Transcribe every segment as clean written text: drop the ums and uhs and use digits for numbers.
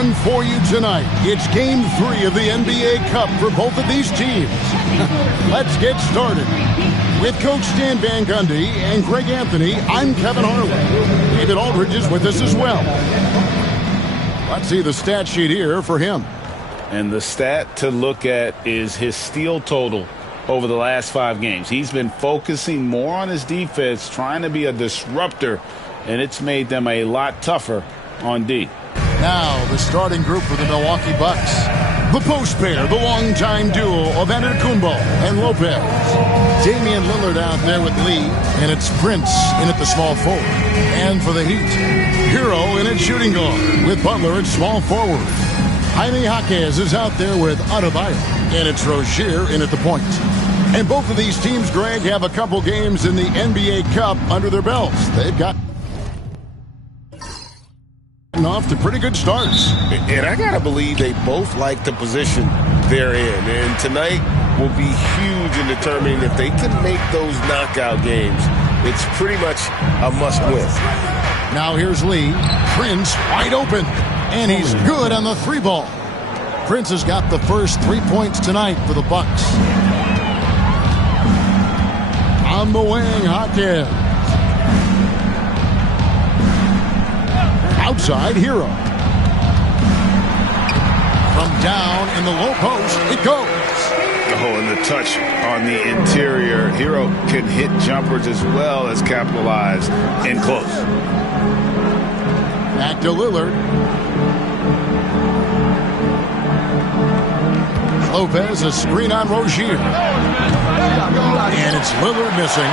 one for you tonight. It's Game 3 of the NBA Cup for both of these teams. Let's get started. With Coach Stan Van Gundy and Greg Anthony, I'm Kevin Harlan. David Aldridge is with us as well. Let's see the stat sheet here for him. And the stat to look at is his steal total over the last 5 games. He's been focusing more on his defense, trying to be a disruptor, and it's made them a lot tougher on D. Now, the starting group for the Milwaukee Bucks. The post pair, the longtime duo of Antetokounmpo and Lopez. Damian Lillard out there with Lee, and it's Prince in at the small forward. And for the Heat, Hero in at shooting guard with Butler at small forward. Jaime Jaquez is out there with Adebayo, and it's Rozier in at the point. And both of these teams, Greg, have a couple games in the NBA Cup under their belts. They've got off to pretty good starts. And I got to believe they both like the position they're in. And tonight will be huge in determining if they can make those knockout games. It's pretty much a must-win. Now here's Lee. Prince wide open. And he's good on the 3-ball. Prince has got the first 3 points tonight for the Bucks. On the wing, Jaquez. Outside, Hero. From down in the low post, it goes. Oh, and the touch on the interior. Hero can hit jumpers as well as capitalize in close. Back to Lillard. Lopez, a screen on Rozier. And it's Lillard missing.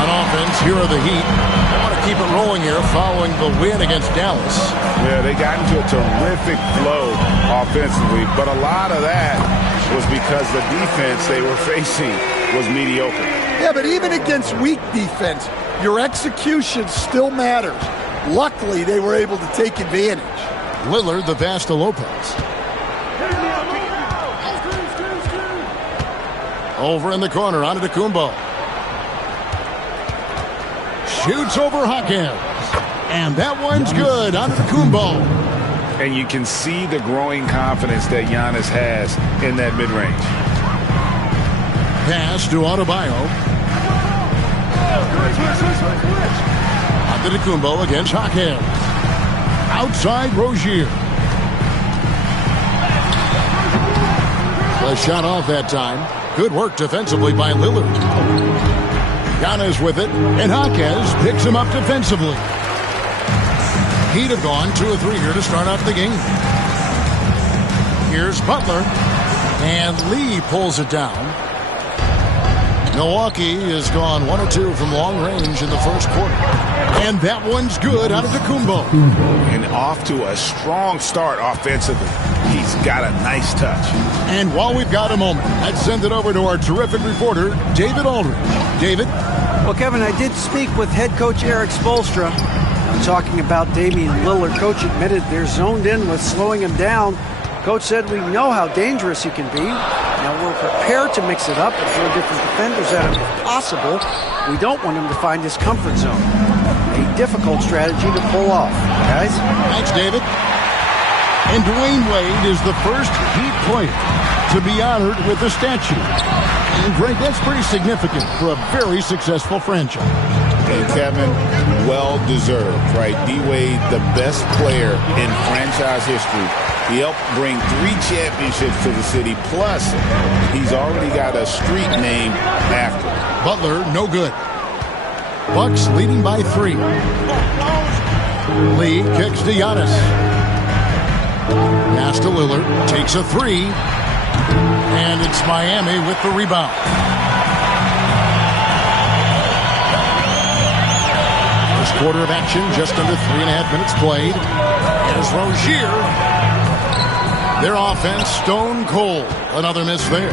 On offense, here are the Heat. They want to keep it rolling here following the win against Dallas. Yeah, they got into a terrific flow offensively, but a lot of that was because the defense they were facing was mediocre. Yeah, but even against weak defense, your execution still matters. Luckily, they were able to take advantage. Lillard, the pass to Lopez. Over in the corner, Antetokounmpo. Shoots over Jaquez. And that one's good. Antetokounmpo. And you can see the growing confidence that Giannis has in that mid-range. Pass to Adebayo. Antetokounmpo against Jaquez. Outside Rozier. A shot off that time. Good work defensively by Lillard. Giannis with it, and Jaquez picks him up defensively. He'd have gone 2 or 3 here to start out the game. Here's Butler, and Lee pulls it down. Milwaukee has gone 1 or 2 from long range in the first quarter. And that one's good out of Antetokounmpo. And off to a strong start offensively. He's got a nice touch. And while we've got a moment, let's send it over to our terrific reporter, David Aldridge. David? Well, Kevin, I did speak with head coach Eric Spoelstra. I'm talking about Damian Lillard. Coach admitted they're zoned in with slowing him down. Coach said we know how dangerous he can be. Now we're prepared to mix it up and throw different defenders at him if possible. We don't want him to find his comfort zone. A difficult strategy to pull off, guys. Thanks, David. And Dwayne Wade is the first Heat player to be honored with a statue. And Greg, that's pretty significant for a very successful franchise. And Kevin, well deserved, right? D-Wade, the best player in franchise history. He helped bring 3 championships to the city. Plus, he's already got a street named after him. Butler, no good. Bucks leading by 3. Lee kicks to Giannis. Pass to Lillard, takes a 3. And it's Miami with the rebound. First quarter of action, just under 3.5 minutes played. Here's Rozier. Their offense stone cold. Another miss there.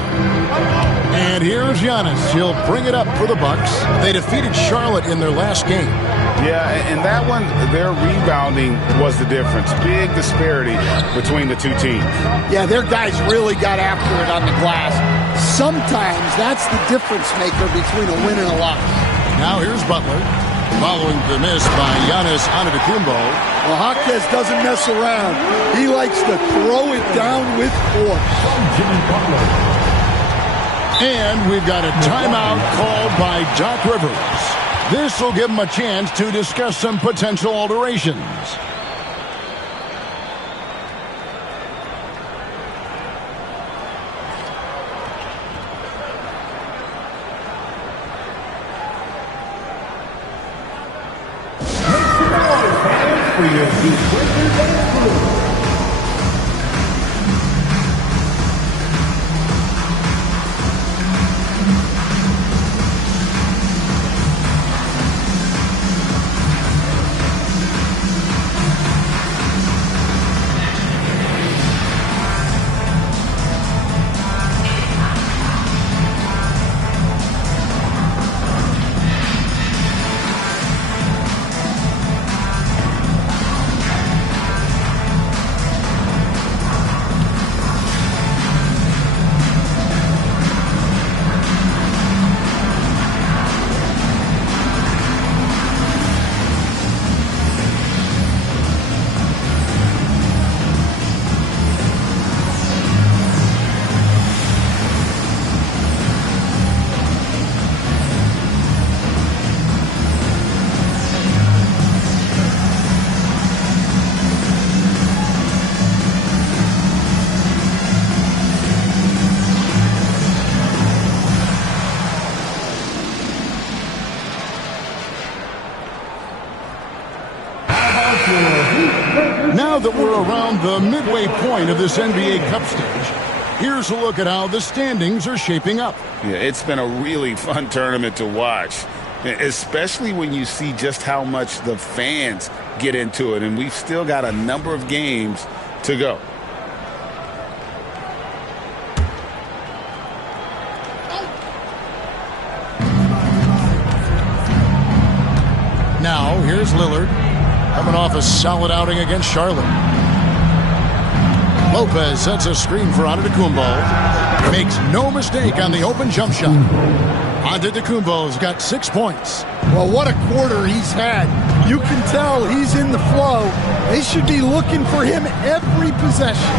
And here's Giannis. He'll bring it up for the Bucks. They defeated Charlotte in their last game. Yeah, and that one, their rebounding was the difference. Big disparity between the two teams. Yeah, their guys really got after it on the glass. Sometimes that's the difference maker between a win and a loss. Now here's Butler. Following the miss by Giannis Antetokounmpo. Well, Jaquez doesn't mess around. He likes to throw it down with force. And we've got a timeout called by Doc Rivers. This will give him a chance to discuss some potential alterations. Now that we're around the midway point of this NBA Cup stage, here's a look at how the standings are shaping up. Yeah, it's been a really fun tournament to watch, especially when you see just how much the fans get into it. And we've still got a number of games to go. Now, here's Lillard, coming off a solid outing against Charlotte. Lopez sets a screen for Antetokounmpo. Makes no mistake on the open jump shot. Antetokounmpo's got 6 points. Well, what a quarter he's had. You can tell he's in the flow. They should be looking for him every possession.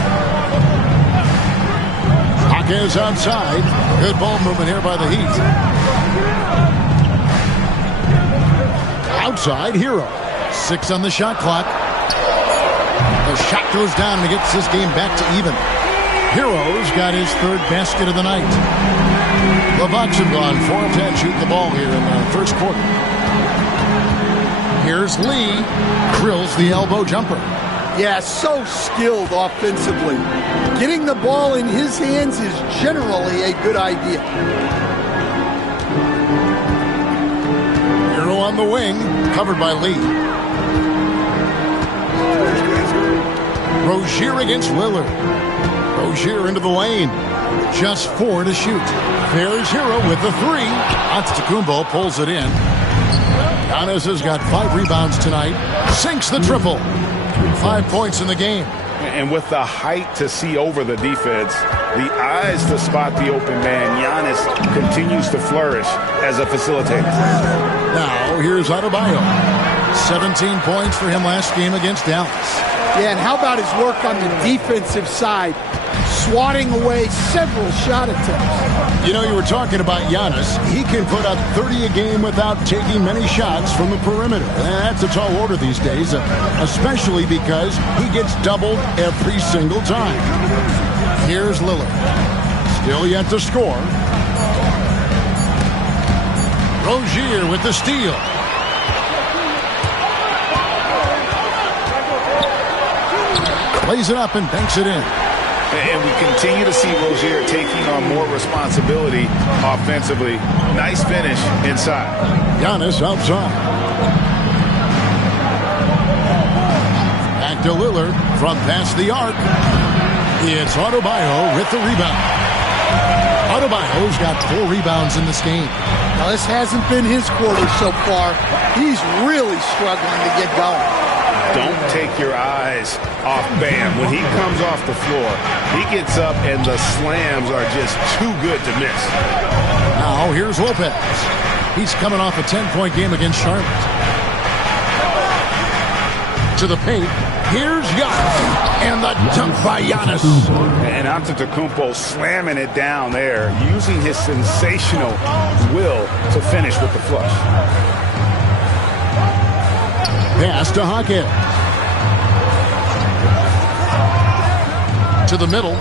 Jaquez outside. Good ball movement here by the Heat. Outside, Hero. 6 on the shot clock. The shot goes down and he gets this game back to even. Hero's got his 3rd basket of the night. The Bucks have gone 4 of 10 shooting the ball here in the first quarter. Here's Lee. Drills the elbow jumper. Yeah, so skilled offensively. Getting the ball in his hands is generally a good idea. Hero on the wing, covered by Lee. Rozier against Lillard. Rozier into the lane. Just 4 to shoot. There's Hero with the 3. Antetokounmpo pulls it in. Giannis has got 5 rebounds tonight. Sinks the triple. 5 points in the game. And with the height to see over the defense, the eyes to spot the open man, Giannis continues to flourish as a facilitator. Now, here's Adebayo. 17 points for him last game against Dallas. Yeah, and how about his work on the defensive side? Swatting away several shot attempts. You know, you were talking about Giannis. He can put up 30 a game without taking many shots from the perimeter. That's a tall order these days, especially because he gets doubled every single time. Here's Lillard. Still yet to score. Rozier with the steal. Lays it up and banks it in. And we continue to see Rozier taking on more responsibility offensively. Nice finish inside. Giannis outside. Back to Lillard from past the arc. It's Adebayo with the rebound. Adebayo's got 4 rebounds in this game. Now, this hasn't been his quarter so far. He's really struggling to get going. Don't take your eyes off Bam. When he comes off the floor, he gets up and the slams are just too good to miss. Now here's Lopez. He's coming off a 10-point game against Charlotte. To the paint. Here's Giannis. And the dunk by Giannis. And Antetokounmpo slamming it down there, using his sensational will to finish with the flush. Pass to Hawkins. To the middle.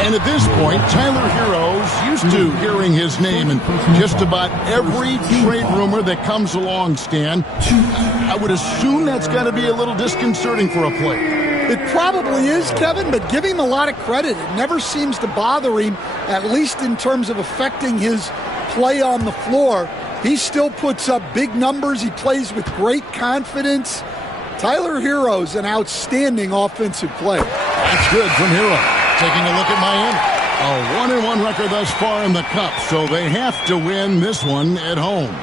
And at this point, Tyler Herro's used to hearing his name in just about every trade rumor that comes along, Stan. I would assume that's got to be a little disconcerting for a player. It probably is, Kevin, but give him a lot of credit. It never seems to bother him, at least in terms of affecting his play on the floor. He still puts up big numbers. He plays with great confidence. Tyler Herro's an outstanding offensive player. That's good from Herro. Taking a look at Miami. A 1-1 record thus far in the Cup, so they have to win this one at home.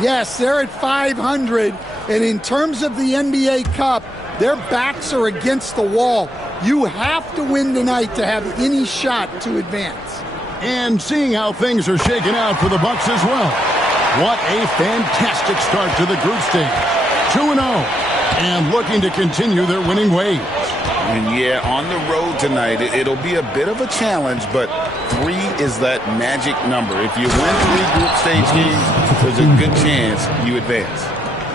Yes, they're at 500, and in terms of the NBA Cup, their backs are against the wall. You have to win tonight to have any shot to advance. And seeing how things are shaking out for the Bucks as well. What a fantastic start to the group stage. 2-0, and looking to continue their winning ways. And yeah, on the road tonight, it'll be a bit of a challenge, but 3 is that magic number. If you win 3 group stage games, there's a good chance you advance.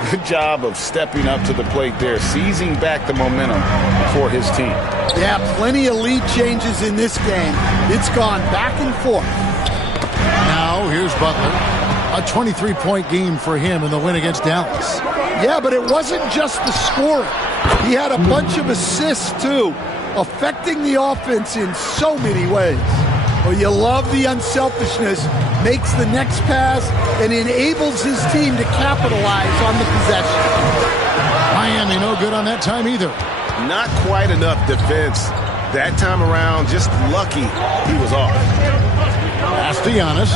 Good job of stepping up to the plate there, seizing back the momentum for his team. Yeah, plenty of lead changes in this game. It's gone back and forth. Now, here's Butler. A 23-point game for him in the win against Dallas. Yeah, but it wasn't just the scoring. He had a bunch of assists, too, affecting the offense in so many ways. Well, you love the unselfishness, makes the next pass, and enables his team to capitalize on the possession. Miami no good on that time either. Not quite enough defense. That time around, just lucky he was off. Pass to Giannis.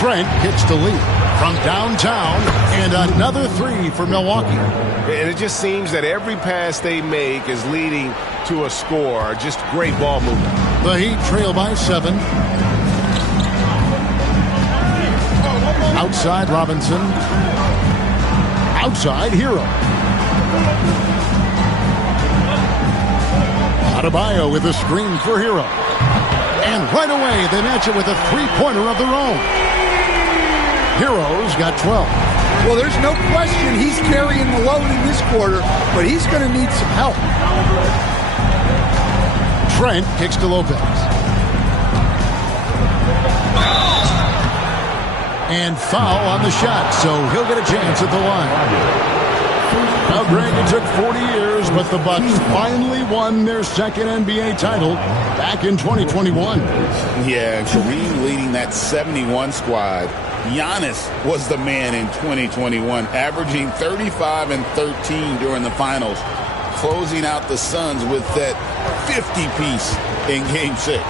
Trent hits the lead from downtown, and another 3 for Milwaukee. And it just seems that every pass they make is leading to a score. Just great ball movement. The Heat trail by 7. Outside Robinson. Outside Herro. Adebayo with a screen for Herro. And right away they match it with a 3-pointer of their own. Herro's got 12. Well, there's no question he's carrying the load in this quarter, but he's going to need some help. Trent kicks to Lopez. And foul on the shot, so he'll get a chance at the line. Well, Greg, it took 40 years, but the Bucks finally won their second NBA title back in 2021. Yeah, Kareem leading that 71 squad. Giannis was the man in 2021, averaging 35 and 13 during the finals, closing out the Suns with that 50-piece in Game 6.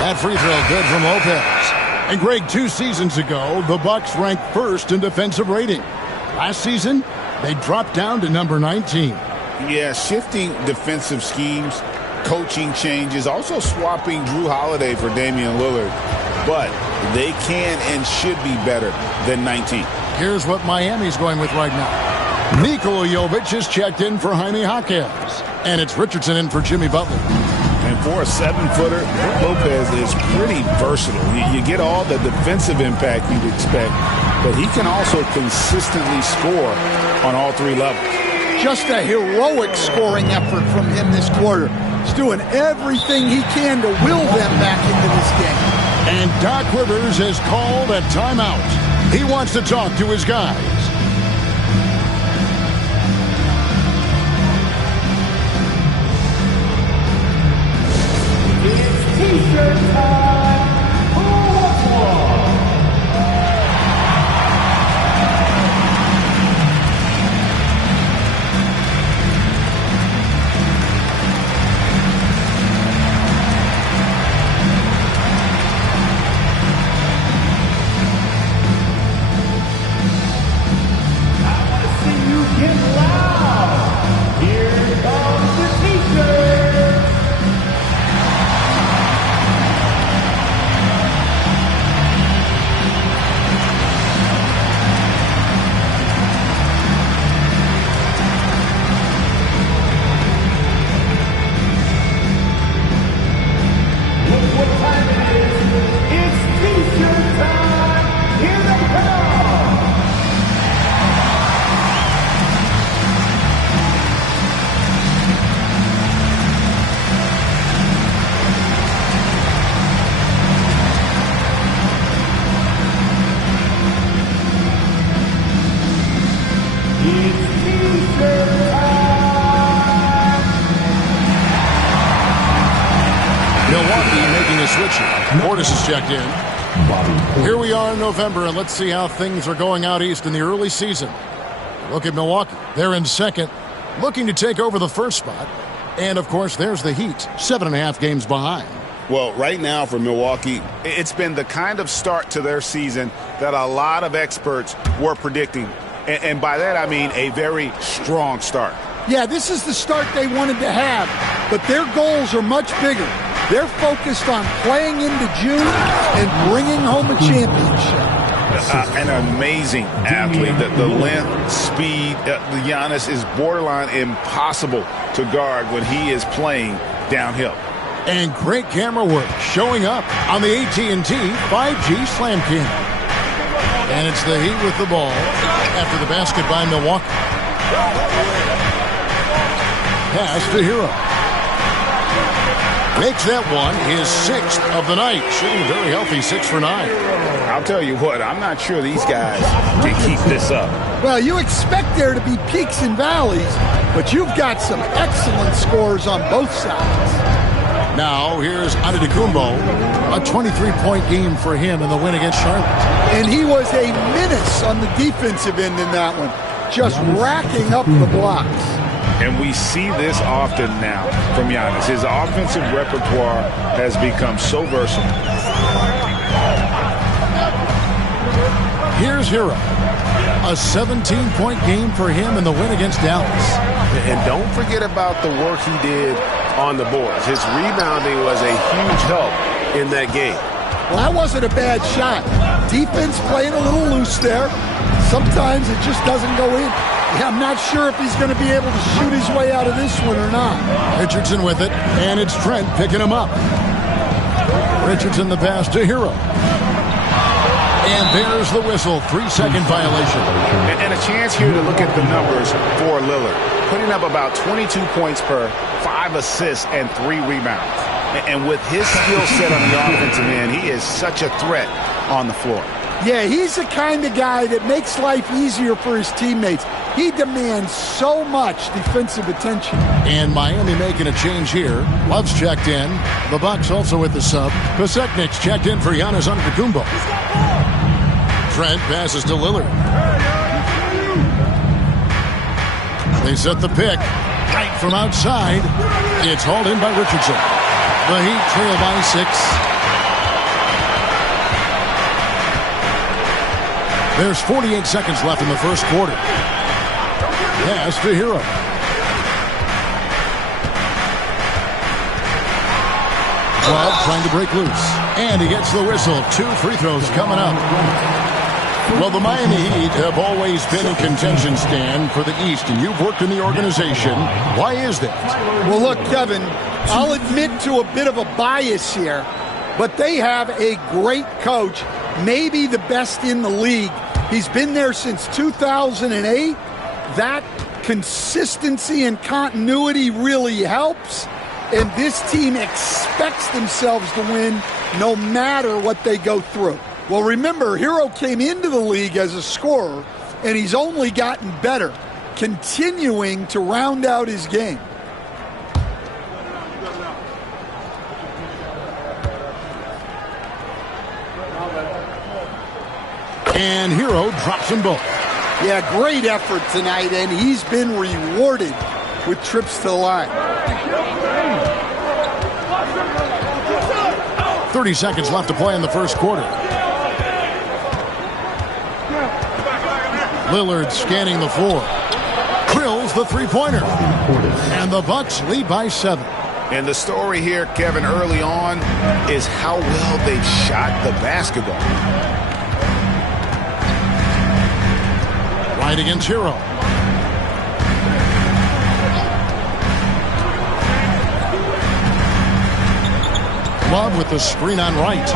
That free throw good from Lopez. And Greg, 2 seasons ago, the Bucks ranked first in defensive rating. Last season, they dropped down to number 19. Yeah, shifting defensive schemes, coaching changes, also swapping Drew Holiday for Damian Lillard. But they can and should be better than 19. Here's what Miami's going with right now. Nikola Jovic is checked in for Jaime Jaquez. And it's Richardson in for Jimmy Butler. And for a 7-footer, Lopez is pretty versatile. You get all the defensive impact you'd expect, but he can also consistently score on all 3 levels. Just a heroic scoring effort from him this quarter. He's doing everything he can to will them back into this game. And Doc Rivers has called a timeout. He wants to talk to his guys. T-shirt time. I want to see you get loud. Here comes the T-shirt. Portis has checked in. Here we are in November, and let's see how things are going out east in the early season. Look at Milwaukee. They're in second, looking to take over the first spot. And, of course, there's the Heat, 7.5 games behind. Well, right now for Milwaukee, It's been the kind of start to their season that a lot of experts were predicting. And by that, I mean a very strong start. Yeah, this is the start they wanted to have, but their goals are much bigger. They're focused on playing into June and bringing home a championship. An amazing athlete. The length, speed, Giannis is borderline impossible to guard when he is playing downhill. And great camera work showing up on the AT&T 5G Slam Cam. And it's the Heat with the ball after the basket by Milwaukee. Pass to Hero. Makes that one his 6th of the night. Shooting very healthy, 6 for 9. I'll tell you what, I'm not sure these guys can keep this up. Well, you expect there to be peaks and valleys, but you've got some excellent scores on both sides. Now, here's Antetokounmpo. A 23-point game for him in the win against Charlotte. And he was a menace on the defensive end in that one, just racking up the blocks. And we see this often now from Giannis. His offensive repertoire has become so versatile. Here's Hero. A 17-point game for him in the win against Dallas. And don't forget about the work he did on the boards. His rebounding was a huge help in that game. Well, that wasn't a bad shot. Defense playing a little loose there. Sometimes it just doesn't go in. Yeah, I'm not sure if he's going to be able to shoot his way out of this one or not. Richardson with it, and it's Trent picking him up. Richardson the pass to Hero. And there's the whistle, 3-second violation. And a chance here to look at the numbers for Lillard. Putting up about 22 points per 5 assists and 3 rebounds. And with his skill set on the offensive end, he is such a threat on the floor. Yeah, he's the kind of guy that makes life easier for his teammates. He demands so much defensive attention. And Miami making a change here. Love's checked in. The Bucks also with the sub. Koseknic's checked in for Giannis Antetokounmpo. Trent passes to Lillard. They set the pick. Right from outside. It's hauled in by Richardson. The Heat trail by 6. There's 48 seconds left in the first quarter. Pass to Hero. Love trying to break loose. And he gets the whistle. 2 free throws coming up. Well, the Miami Heat have always been in contention, Stan, for the East, and you've worked in the organization. Why is that? Well, look, Kevin, I'll admit to a bit of a bias here, but they have a great coach, maybe the best in the league. He's been there since 2008. That consistency and continuity really helps, and this team expects themselves to win no matter what they go through. Well, remember, Hero came into the league as a scorer, and he's only gotten better, continuing to round out his game. And Hero drops them both. Yeah, great effort tonight, and he's been rewarded with trips to the line. 30 seconds left to play in the first quarter. Lillard scanning the floor. Drills the three-pointer. And the Bucks lead by 7. And the story here, Kevin, early on is how well they've shot the basketball. Right against Hero. Love with the screen on right.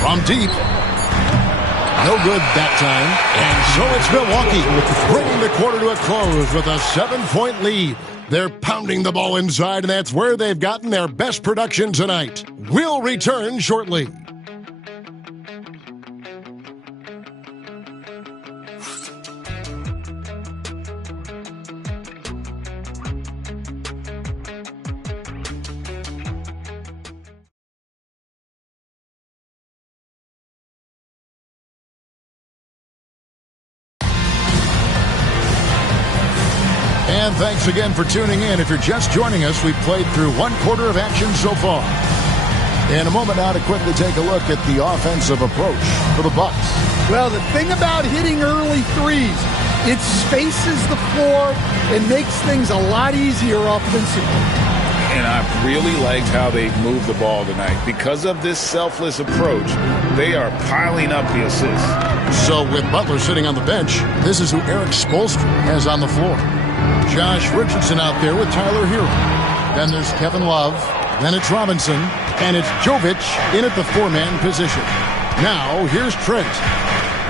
From deep. No good that time. And so it's Milwaukee bringing the quarter to a close with a 7-point lead. They're pounding the ball inside, and that's where they've gotten their best production tonight. We'll return shortly. And thanks again for tuning in. If you're just joining us, we've played through one quarter of action so far. In a moment now to quickly take a look at the offensive approach for the Bucks. Well, the thing about hitting early threes, it spaces the floor and makes things a lot easier offensively. And I've really liked how they've moved the ball tonight. Because of this selfless approach, they are piling up the assists. So with Butler sitting on the bench, this is who Eric Spoelstra has on the floor. Josh Richardson out there with Tyler Hero. Then there's Kevin Love. Then it's Robinson. And it's Jovic in at the four-man position. Now, here's Trent.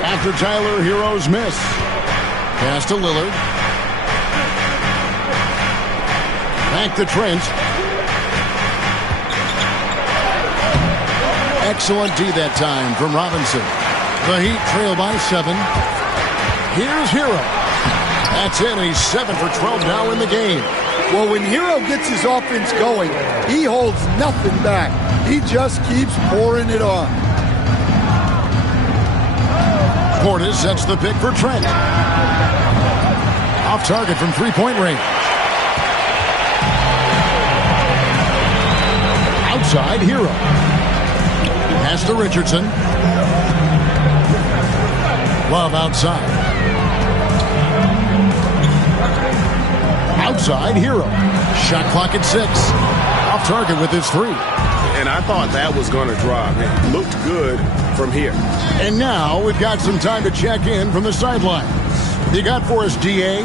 After Tyler Hero's miss. Pass to Lillard. Back to Trent. Excellent D that time from Robinson. The Heat trail by 7. Here's Hero. That's it. He's 7 for 12 now in the game. Well, when Hero gets his offense going, he holds nothing back. He just keeps pouring it on. Portis sets the pick for Trent. Off target from three-point range. Outside, Hero. Pass to Richardson. Love outside. Outside, Hero. Shot clock at 6. Off target with his 3. And I thought that was going to drop. It looked good from here. And now we've got some time to check in from the sidelines. You got for us, DA?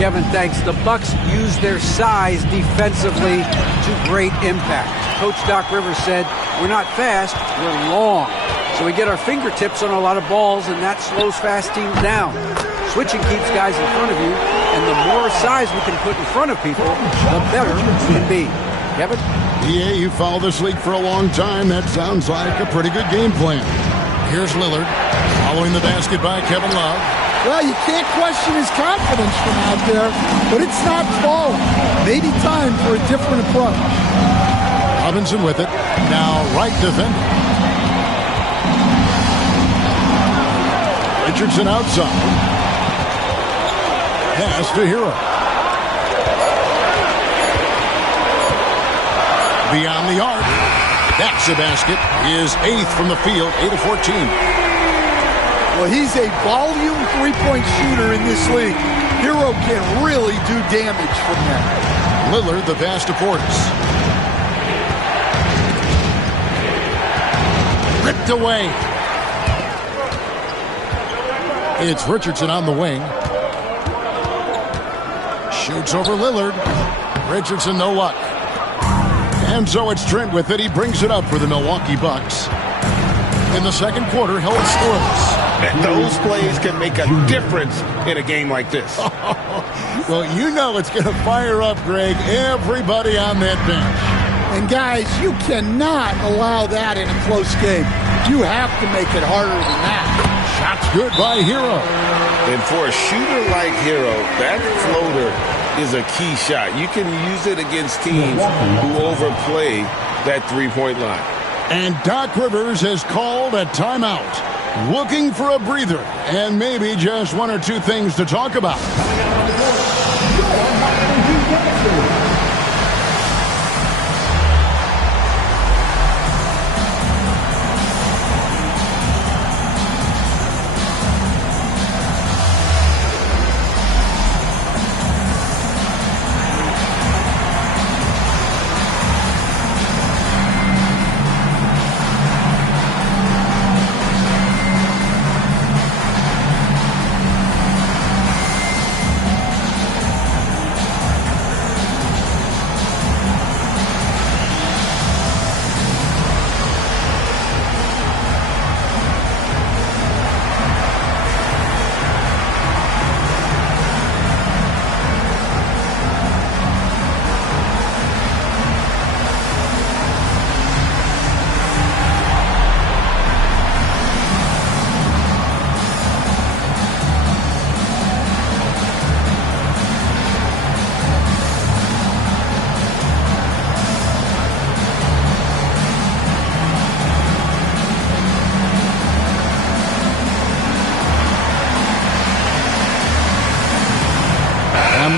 Kevin, thanks. The Bucks use their size defensively to great impact. Coach Doc Rivers said, we're not fast, we're long. So we get our fingertips on a lot of balls, and that slows fast teams down. Switching keeps guys in front of you, and the more size we can put in front of people, the better it can be. Kevin? Yeah, you followed this league for a long time. That sounds like a pretty good game plan. Here's Lillard, following the basket by Kevin Love. Well, you can't question his confidence from out there, but it's not falling. Maybe time for a different approach. Robinson with it. Now right defender. Richardson outside. Pass to Hero. Beyond the arc. That's a basket. His 8th from the field, 8 of 14. Well, he's a volume three-point shooter in this league. Hero can really do damage from that. Lillard, the pass to Portis. Ripped away. It's Richardson on the wing. Shoots over Lillard. Richardson, no luck. And so it's Trent with it. He brings it up for the Milwaukee Bucks. In the second quarter, held scoreless. And those plays can make a difference in a game like this. Well, you know it's going to fire up, Greg, everybody on that bench. And guys, you cannot allow that in a close game. You have to make it harder than that. Shot's good by Hero. And for a shooter like Hero, that floater is a key shot. You can use it against teams who overplay that three-point line. And Doc Rivers has called a timeout, looking for a breather and maybe just one or two things to talk about.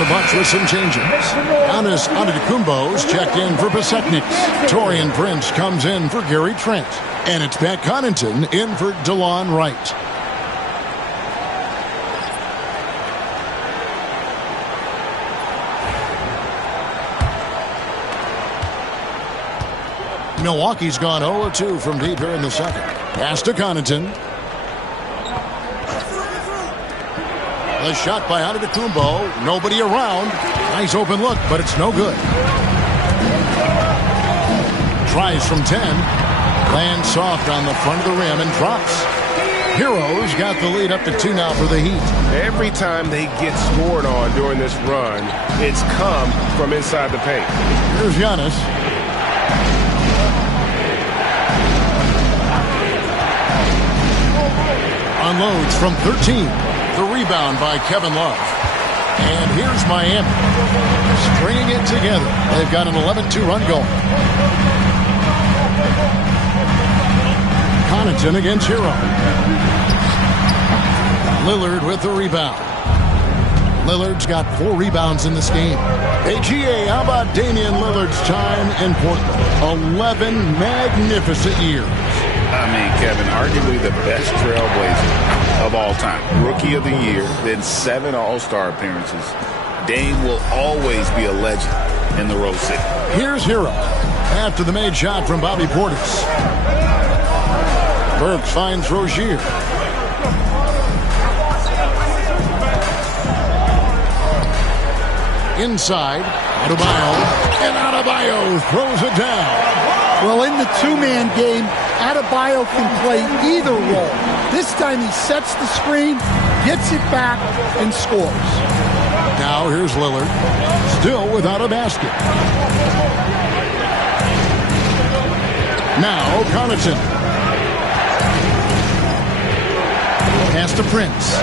the Bucks with some changes. Giannis Antetokounmpo's checked in for Pasechniks. Taurean Prince comes in for Gary Trent. And it's Pat Connaughton in for DeLon Wright. Milwaukee's gone 0-2 from deep here in the second. Pass to Connaughton. The shot by Antetokounmpo. Nobody around. Nice open look, but it's no good. Tries from 10. Lands soft on the front of the rim and drops. Heroes got the lead up to 2 now for the Heat. Every time they get scored on during this run, it's come from inside the paint. Here's Giannis. Unloads from 13. The rebound by Kevin Love. And here's Miami. Stringing it together. They've got an 11-2 run going. Connaughton against Hero. Lillard with the rebound. Lillard's got 4 rebounds in this game. Hey, GA, how about Damian Lillard's time in Portland? 11 magnificent years. I mean, Kevin, arguably the best trailblazer of all time. Rookie of the year, then 7 All-Star appearances. Dame will always be a legend in the Rose City. Here's Hero after the made shot from Bobby Portis. Burks finds Rozier. Inside, Adebayo, and Adebayo throws it down. Well, in the two-man game, Adebayo can play either role. This time he sets the screen, gets it back, and scores. Now here's Lillard, still without a basket. Now Connaughton. Pass to Prince.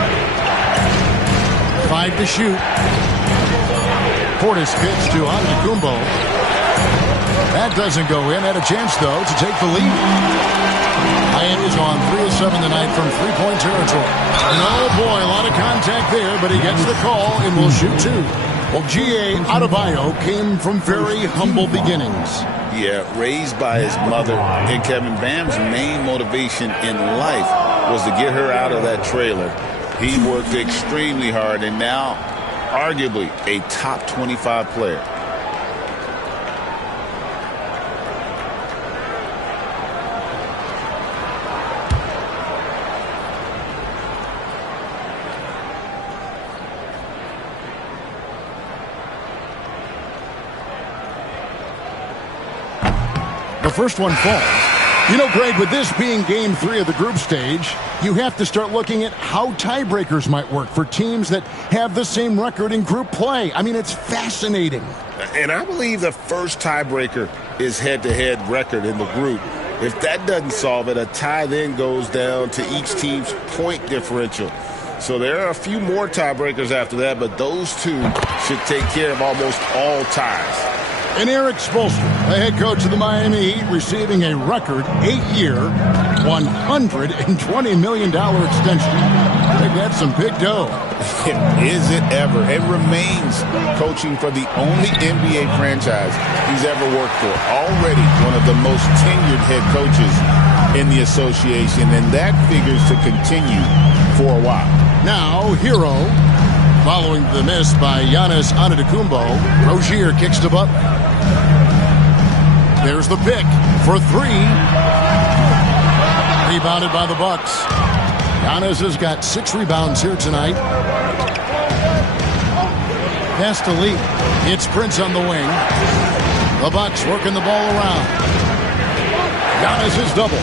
5 to shoot. Portis pitch to Antetokounmpo. That doesn't go in. Had a chance, though, to take the lead. Miami's on 3 of 7 tonight from three-point territory. And oh, boy, a lot of contact there, but he gets the call and will shoot 2. Well, G.A. Adebayo came from very humble beginnings. Yeah, raised by his mother. And Kevin, Bam's main motivation in life was to get her out of that trailer. He worked extremely hard and now, arguably, a top 25 player. The first one falls. You know, Greg, with this being game 3 of the group stage, you have to start looking at how tiebreakers might work for teams that have the same record in group play. I mean, it's fascinating. And I believe the first tiebreaker is head-to-head record in the group. If that doesn't solve it, a tie then goes down to each team's point differential. So there are a few more tiebreakers after that, but those 2 should take care of almost all ties. And Eric Spoelstra, the head coach of the Miami Heat, receiving a record 8-year, $120 million extension. I think that's some big dough. Is it ever? And remains coaching for the only NBA franchise he's ever worked for. Already one of the most tenured head coaches in the association, and that figures to continue for a while. Now, Hero, following the miss by Giannis Antetokounmpo, Rozier kicks to Butler. There's the pick for 3. Rebounded by the Bucks. Giannis has got 6 rebounds here tonight. Pass to Lee. It's Prince on the wing. The Bucks working the ball around. Giannis is double.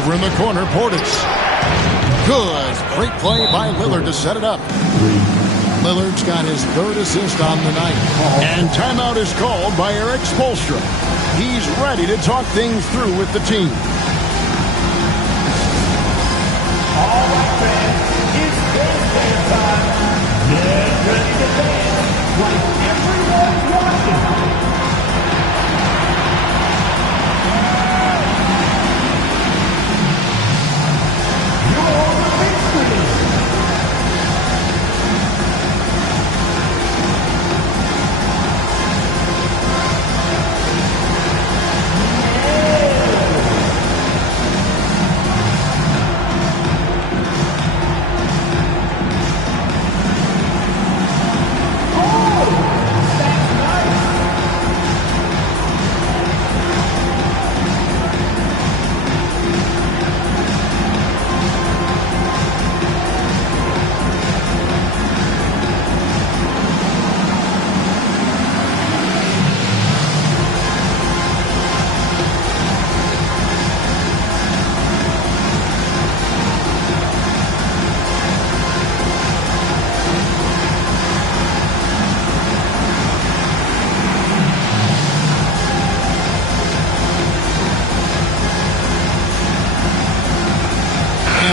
Over in the corner, Portis. Good. Great play by Lillard to set it up. Lillard's got his 3rd assist on the night. And timeout is called by Eric Spoelstra. He's ready to talk things through with the team. All right, fans, it's game time. Get ready to dance like everyone's watching. Your victory.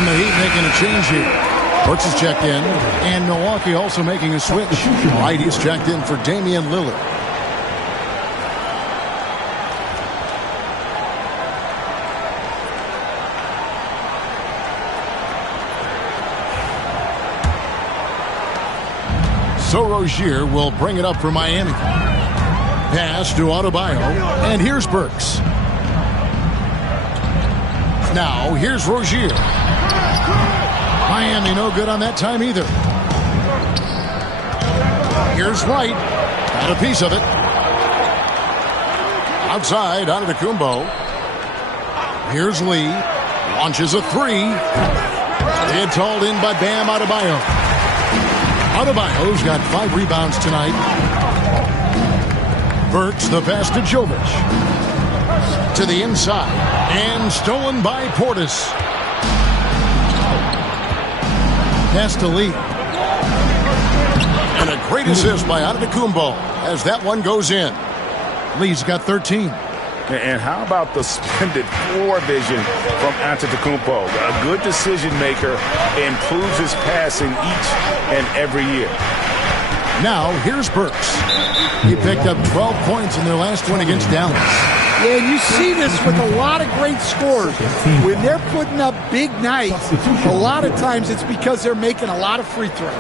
And the Heat making a change here. Burks is checked in, and Milwaukee also making a switch. Right, he's checked in for Damian Lillard. So Rozier will bring it up for Miami. Pass to Adebayo, and here's Burks. Now, here's Rozier. Miami no good on that time either. Here's White. Got a piece of it. Outside, Antetokounmpo. Here's Lee. Launches a three. It's hauled in by Bam Adebayo. Adebayo's got 5 rebounds tonight. Burks the pass to Jovic. To the inside. And stolen by Portis. Pass to Lee. And a great assist by Antetokounmpo as that one goes in. Lee's got 13. And how about the splendid floor vision from Antetokounmpo? A good decision maker, improves his passing each and every year. Now, here's Burks. He picked up 12 points in their last one against Dallas. Yeah, and you see this with a lot of great scores. When they're putting up big nights, a lot of times it's because they're making a lot of free throws.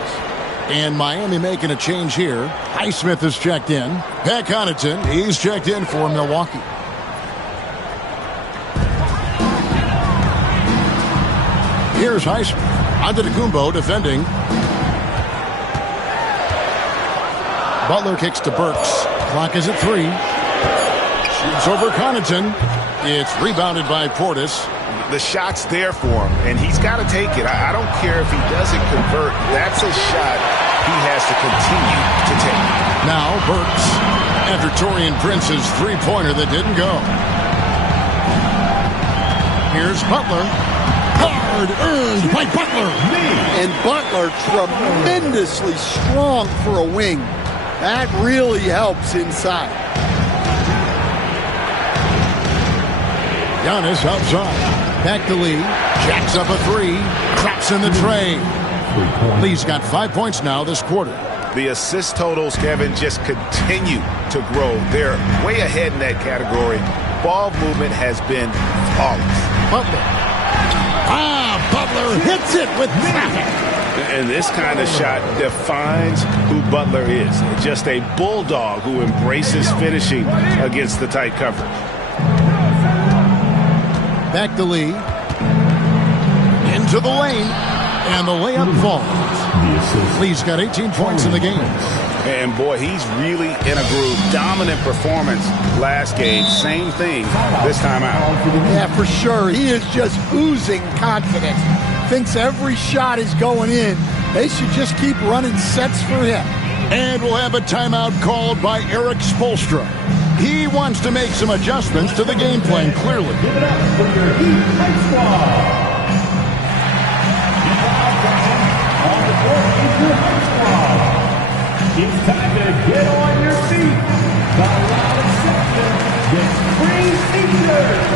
And Miami making a change here. Highsmith is checked in. Pat Connaughton, he's checked in for Milwaukee. Here's Highsmith. Antetokounmpo defending. Butler kicks to Burks. Clock is at 3. Shoots over Connaughton. It's rebounded by Portis. The shot's there for him, and he's got to take it. I don't care if he doesn't convert. That's a shot he has to continue to take. Now Burks after Taurean Prince's three-pointer that didn't go. Here's Butler. Hard earned by Butler. And Butler tremendously strong for a wing. That really helps inside. Giannis outside. Back to Lee. Jacks up a 3. Traps in the tray. Lee's got 5 points now this quarter. The assist totals, Kevin, just continue to grow. They're way ahead in that category. Ball movement has been flawless. Butler. Butler hits it with traffic. And this kind of shot defines who Butler is. Just a bulldog who embraces finishing against the tight coverage. Back to Lee. Into the lane. And the layup falls. Lee's got 18 points in the game. And boy, he's really in a groove. Dominant performance last game. Same thing this time out. Yeah, for sure. He is just oozing confidence. Thinks every shot is going in. They should just keep running sets for him. And we'll have a timeout called by Eric Spoelstra. He wants to make some adjustments to the game plan, clearly. Give it up for your Heat Ice Squad. On the court is your Ice Squad. It's time to get on your feet. The loud acceptance gets free t-shirts.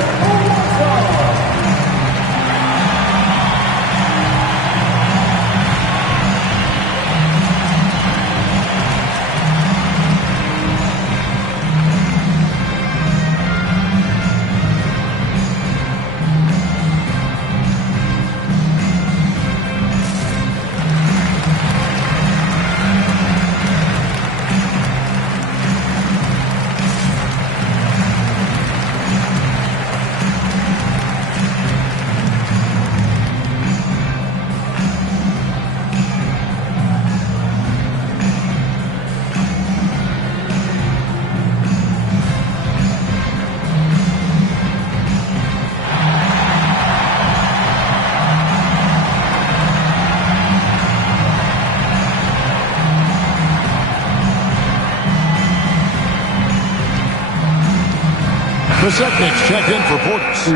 Pasechnik's checked in for Portis.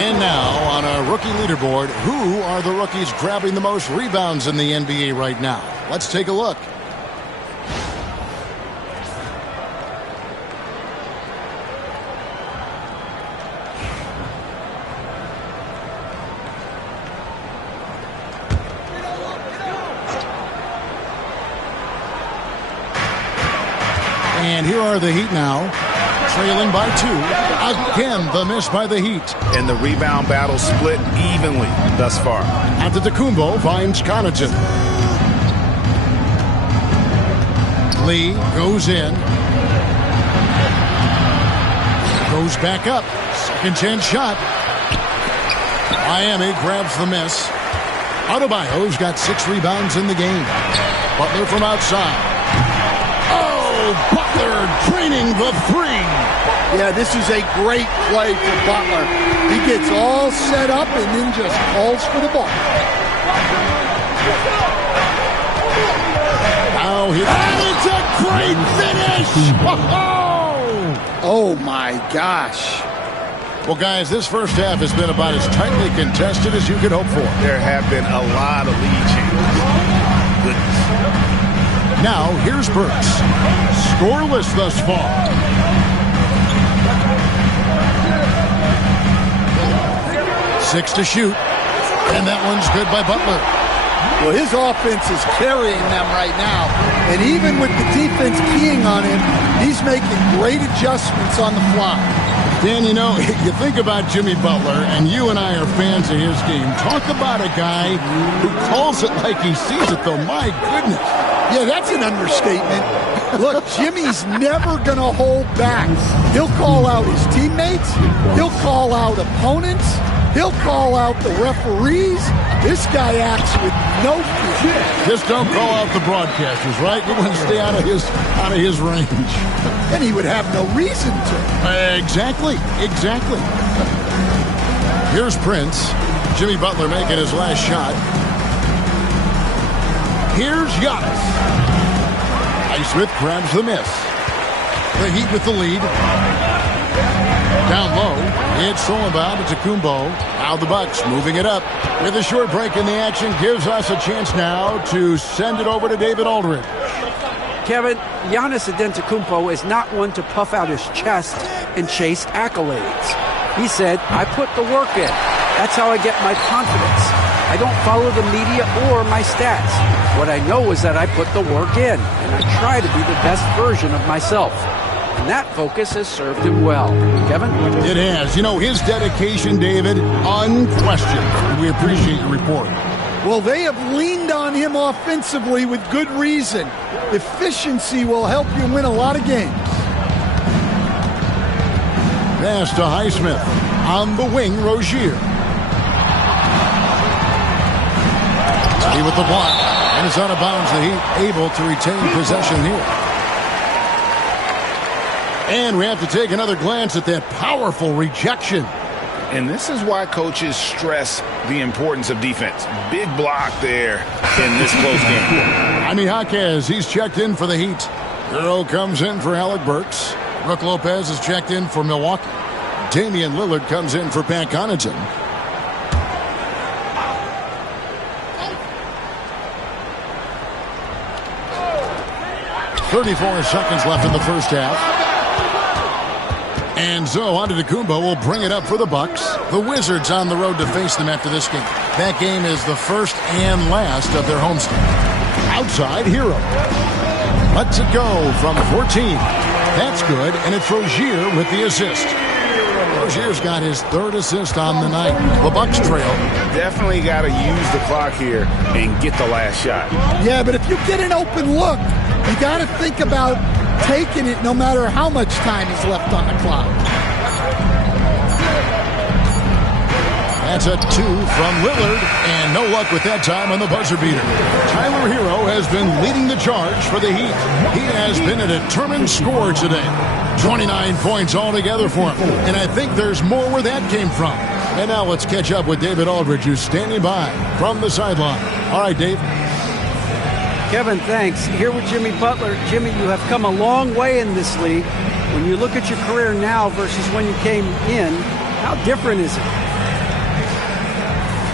And now on a rookie leaderboard, who are the rookies grabbing the most rebounds in the NBA right now? Let's take a look. And here are the Heat now, trailing by 2. Again, the miss by the Heat. And the rebound battle split evenly thus far. Antetokounmpo finds Connaughton. Lee goes in. Goes back up. Second chance shot. Miami grabs the miss. Adebayo's got 6 rebounds in the game. Butler from outside. Oh, Butler draining the 3. Yeah, this is a great play for Butler. He gets all set up and then just calls for the ball. Now and it's a great finish! Oh my gosh. Well, guys, this first half has been about as tightly contested as you could hope for. There have been a lot of lead changes. Goodness. Now, here's Burks. Scoreless thus far. Six to shoot. And that one's good by Butler. Well, his offense is carrying them right now. And even with the defense keying on him, he's making great adjustments on the fly. Dan, you know, you think about Jimmy Butler, and you and I are fans of his game. Talk about a guy who calls it like he sees it, though. My goodness. Yeah, that's an understatement. Look, Jimmy's never going to hold back. He'll call out his teammates. He'll call out opponents. He'll call out the referees. This guy acts with no fear. Just don't call out the broadcasters, right? You want to stay out of his range. And he would have no reason to. Exactly. Here's Prince. Jimmy Butler making his last shot. Here's Giannis. Highsmith grabs the miss. The Heat with the lead. Down low, it's Solomon to Antetokounmpo. Now the Bucks moving it up. With a short break in the action, gives us a chance now to send it over to David Aldridge. Kevin, Giannis Antetokounmpo is not one to puff out his chest and chase accolades. He said, I put the work in. That's how I get my confidence. I don't follow the media or my stats. What I know is that I put the work in, and I try to be the best version of myself. And that focus has served him well. Kevin? It has. You know, his dedication, David, unquestioned. We appreciate your report. Well, they have leaned on him offensively with good reason. Efficiency will help you win a lot of games. Pass to Highsmith. On the wing, Rozier. He with the block. And it's out of bounds. The Heat able to retain possession here. And we have to take another glance at that powerful rejection. And this is why coaches stress the importance of defense. Big block there in this close game. Jaime Jaquez, he's checked in for the Heat. Hero comes in for Alec Burks. Brook Lopez is checked in for Milwaukee. Damian Lillard comes in for Pat Connaughton. .34 seconds left in the first half. And so Antetokounmpo will bring it up for the Bucks. The Wizards on the road to face them after this game. That game is the first and last of their homestand. Outside, Hero lets it go from 14. That's good, and it's Rozier with the assist. Rozier's got his third assist on the night. The Bucks trail. Definitely got to use the clock here and get the last shot. Yeah, but if you get an open look, you got to think about taking it no matter how much time is left on the clock. That's a 2 from Lillard, and no luck with that time on the buzzer beater. Tyler Hero has been leading the charge for the Heat. He has been a determined scorer today. 29 points altogether for him, and I think there's more where that came from. And now let's catch up with David Aldridge, who's standing by from the sideline. All right, Dave. Kevin, thanks. Here with Jimmy Butler. Jimmy, you have come a long way in this league. When you look at your career now versus when you came in, how different is it?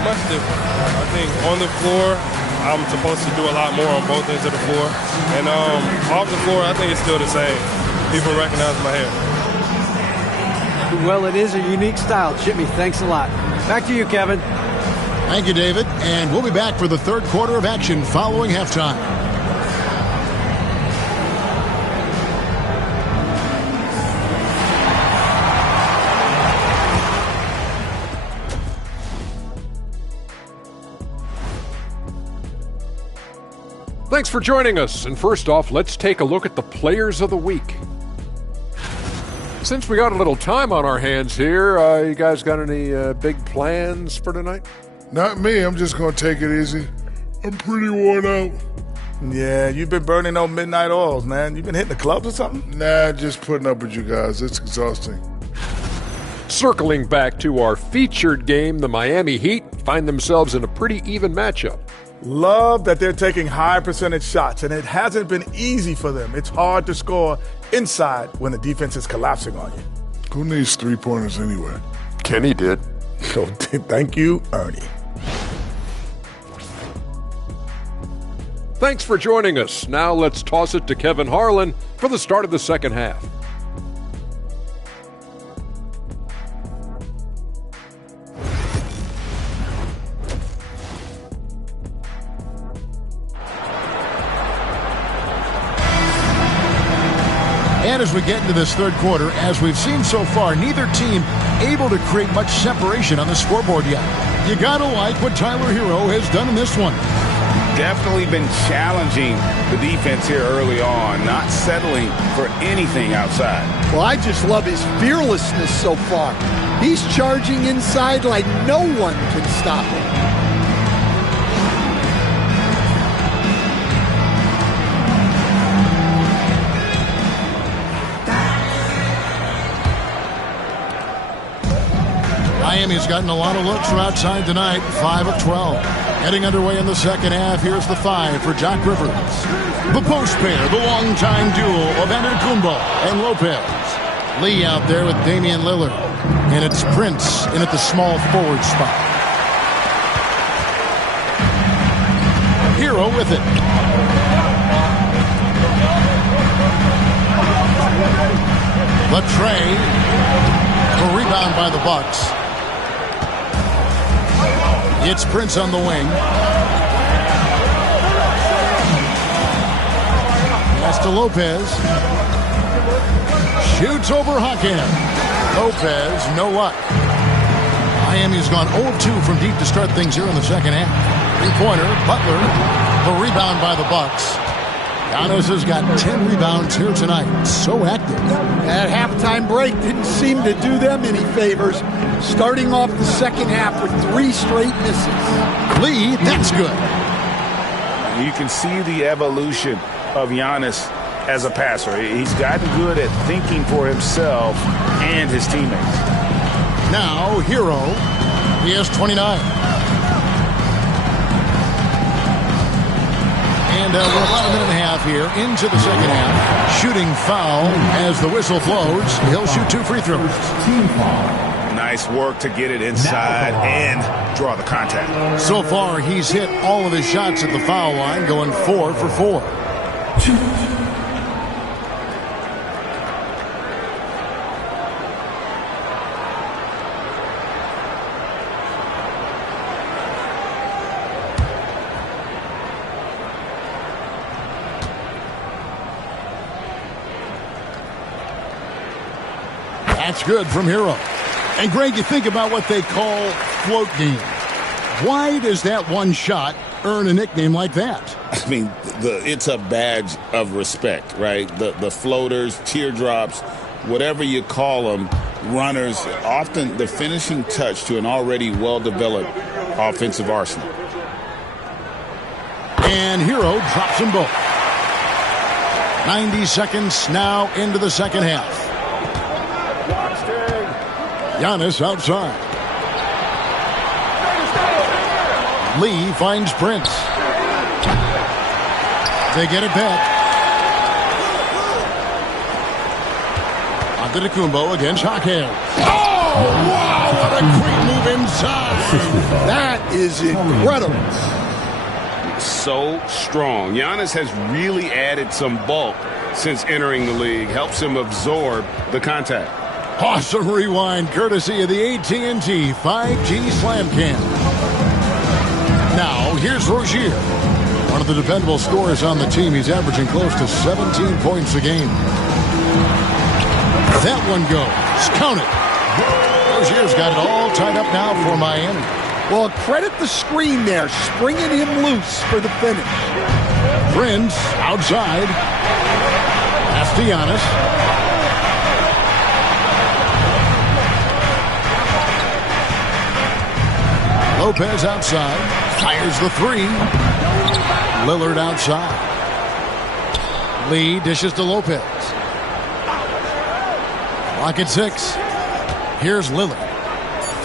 Much different. I think on the floor, I'm supposed to do a lot more on both ends of the floor. And off the floor, I think it's still the same. People recognize my hair. Well, it is a unique style. Jimmy, thanks a lot. Back to you, Kevin. Thank you, David. And we'll be back for the third quarter of action following halftime. Thanks for joining us. And first off, let's take a look at the Players of the Week. Since we got a little time on our hands here, you guys got any big plans for tonight? Not me. I'm just going to take it easy. I'm pretty worn out. Yeah, you've been burning those midnight oils, man. You been hitting the clubs or something? Nah, just putting up with you guys. It's exhausting. Circling back to our featured game, the Miami Heat find themselves in a pretty even matchup. Love that they're taking high percentage shots, and it hasn't been easy for them. It's hard to score inside when the defense is collapsing on you. Who needs three-pointers anyway? Kenny did. So thank you, Ernie. Thanks for joining us. Now let's toss it to Kevin Harlan for the start of the second half. And as we get into this third quarter, as we've seen so far, neither team able to create much separation on the scoreboard yet. You gotta like what Tyler Hero has done in this one. Definitely been challenging the defense here early on, not settling for anything outside. Well, I just love his fearlessness so far. He's charging inside like no one can stop him. Miami's gotten a lot of looks from outside tonight, 5 of 12. Heading underway in the second half, here's the 5 for Doc Rivers. The post pair, the longtime duo of Antetokounmpo and Lopez. Lee out there with Damian Lillard. And it's Prince in at the small forward spot. Hero with it. Latrey. A rebound by the Bucks. It's Prince on the wing. Pass to Lopez. Shoots over Haken. Lopez, no luck. Miami's gone 0-2 from deep to start things here in the second half. Three-pointer, Butler. The rebound by the Bucks. Giannis has got 10 rebounds here tonight. So active. That halftime break didn't seem to do them any favors. Starting off the second half with 3 straight misses. Lee, that's good. You can see the evolution of Giannis as a passer. He's gotten good at thinking for himself and his teammates. Now, Hero. He has 29. And we're about a minute and a half here into the second half. Shooting foul as the whistle blows. He'll shoot 2 free throws. Team foul. Nice work to get it inside and draw the contact. So far, he's hit all of his shots at the foul line, going 4 for 4. That's good from Hero. And, Greg, you think about what they call float games. Why does that one shot earn a nickname like that? I mean, it's a badge of respect, right? The floaters, teardrops, whatever you call them, runners, often the finishing touch to an already well-developed offensive arsenal. And Hero drops them both. 90 seconds now into the second half. Giannis outside. Lee finds Prince. They get it back. Antetokounmpo against Haken. Oh, wow, what a great move inside. That is incredible. So strong. Giannis has really added some bulk since entering the league. Helps him absorb the contact. Awesome rewind courtesy of the AT&T 5G Slam Cam. Now, here's Rozier. One of the dependable scorers on the team. He's averaging close to 17 points a game. That one goes. Count it. Rozier's got it all tied up now for Miami. Well, credit the screen there, springing him loose for the finish. Prince outside. Pass to Giannis. Lopez outside. Fires the three. Lillard outside. Lee dishes to Lopez. Clock at 6. Here's Lillard.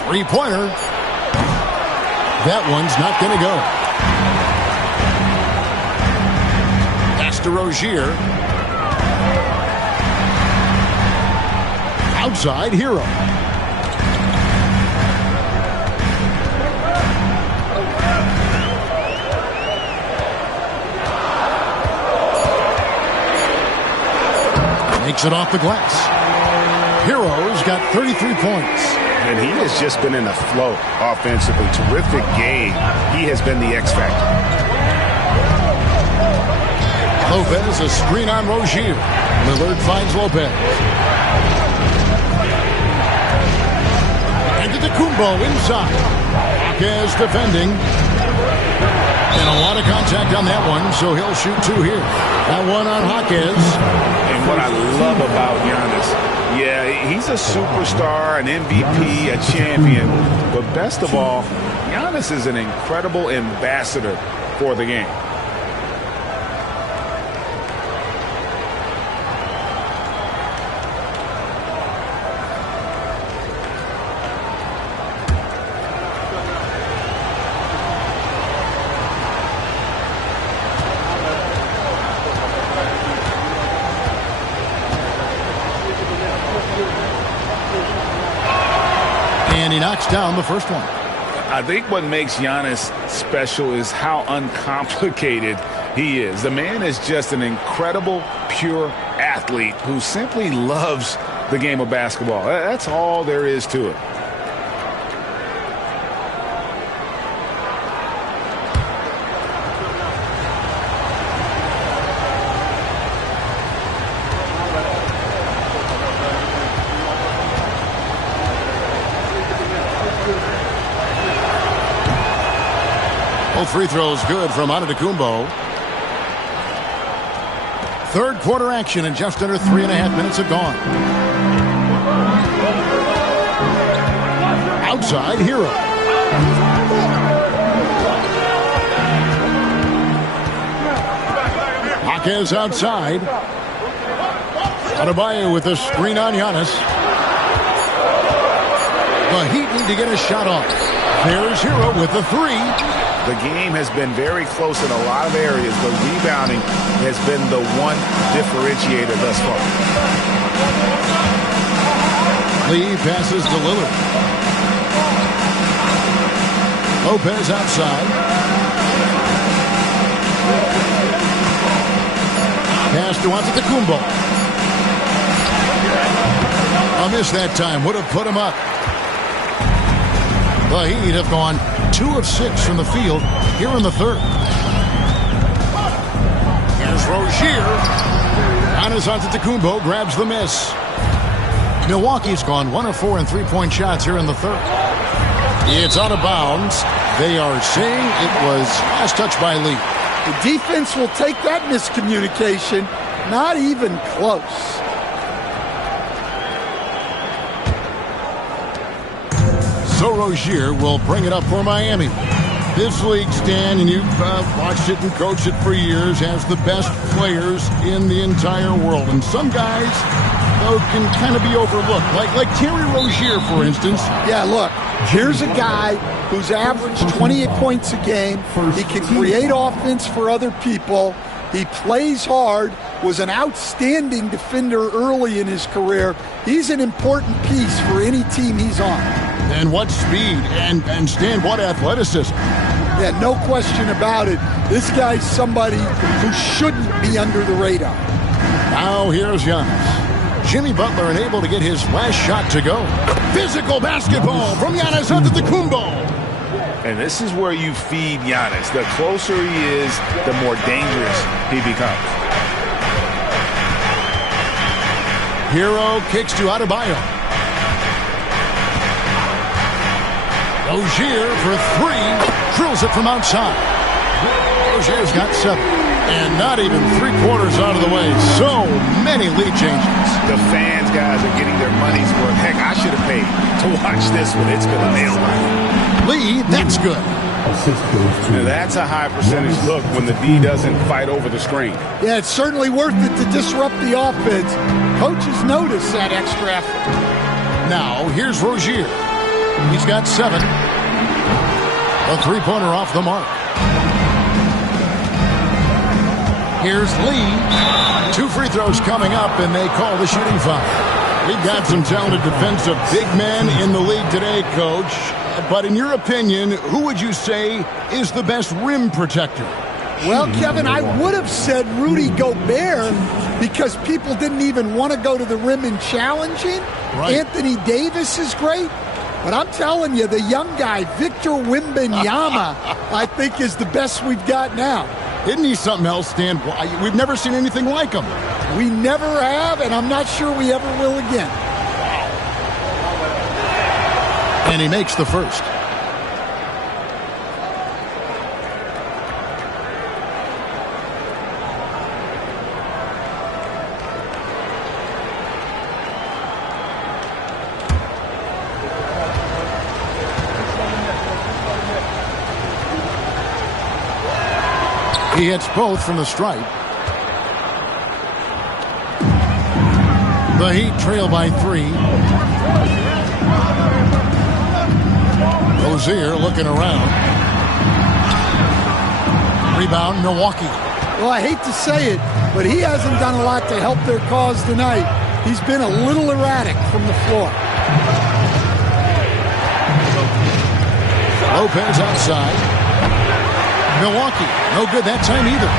Three-pointer. That one's not going to go. Pass to Rozier. Outside, Hero. Makes it off the glass. Hero's got 33 points. And he has just been in a flow offensively. Terrific game. He has been the X factor. Lopez, a screen on Rozier. Lillard finds Lopez. Antetokounmpo inside. Jaquez defending. And a lot of contact on that one, so he'll shoot 2 here. That one on Jaquez. And what I love about Giannis, yeah, he's a superstar, an MVP, a champion. But best of all, Giannis is an incredible ambassador for the game. He knocks down the first one. I think what makes Giannis special is how uncomplicated he is. The man is just an incredible, pure athlete who simply loves the game of basketball. That's all there is to it. Both free throws good from Antetokounmpo. Third quarter action and just under 3.5 minutes have gone. Outside, Hero. Jaquez outside. Adebayo with a screen on Giannis. The Heat need to get a shot off. There's Hero with the three. The game has been very close in a lot of areas, but rebounding has been the one differentiator thus far. Lee passes to Lillard. Lopez outside. Pass to Antetokounmpo. A miss that time. Would have put him up. The Heat have gone 2 of 6 from the field here in the third. Here's Rozier. Giannis Antetokounmpo grabs the miss. Milwaukee's gone 1 of 4 in three-point shots here in the third. It's out of bounds. They are saying it was last touch by Lee. The defense will take that miscommunication. Not even close. So Rozier will bring it up for Miami. This league, Stan, and you've watched it and coached it for years, has the best players in the entire world. And some guys, though, can kind of be overlooked. Like Terry Rozier, for instance. Yeah, look, here's a guy who's averaged 28 points a game. He can create offense for other people. He plays hard, was an outstanding defender early in his career. He's an important piece for any team he's on. And what speed, and Stan, what athleticism. Yeah, no question about it. This guy's somebody who shouldn't be under the radar. Now here's Giannis. Jimmy Butler unable to get his last shot to go. Physical basketball from Giannis Antetokounmpo. And this is where you feed Giannis. The closer he is, the more dangerous he becomes. Hero kicks to Adebayo. Rozier for three. Drills it from outside. Rozier's got 7. And not even 3/4 out of the way. So many lead changes. The fans, guys, are getting their money's worth. Heck, I should have paid to watch this one. It's been a nail biter. Lee, that's good. Now, that's a high percentage look when the D doesn't fight over the screen. Yeah, it's certainly worth it to disrupt the offense. Coaches notice that extra effort. Now, here's Rozier. He's got 7. A 3-pointer off the mark. Here's Lee. 2 free throws coming up, and they call the shooting foul. We've got some talented defensive big men in the league today, Coach. But in your opinion, who would you say is the best rim protector? Well, Kevin, I would have said Rudy Gobert because people didn't even want to go to the rim and challenge him. Right. Anthony Davis is great. But I'm telling you, the young guy, Victor Wembanyama, I think is the best we've got now. Isn't he something else, Stan? We've never seen anything like him. We never have, and I'm not sure we ever will again. And he makes the first. He hits both from the stripe. The Heat trail by 3. Rozier looking around. Rebound, Milwaukee. Well, I hate to say it, but he hasn't done a lot to help their cause tonight. He's been a little erratic from the floor. Lopez outside. Milwaukee, no good that time either.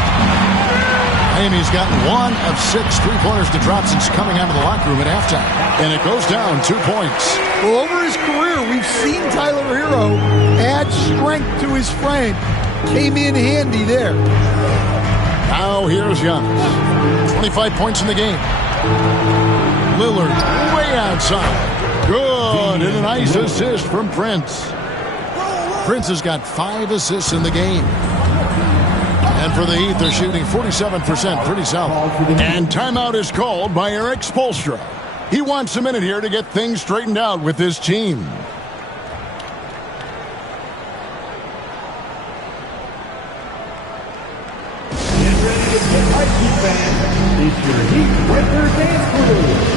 Miami's got 1 of 6 3-pointers to drop since coming out of the locker room at halftime. And it goes down 2 points. Well, over his career, we've seen Tyler Hero add strength to his frame. Came in handy there. Now here's Giannis. 25 points in the game. Lillard way outside. Good, and a nice assist from Prince. Prince has got 5 assists in the game. And for the Heat, they're shooting 47%, pretty solid. And timeout is called by Eric Spoelstra. He wants a minute here to get things straightened out with his team. Get ready to get Nike fans. It's your Heat Winter Dance Crew.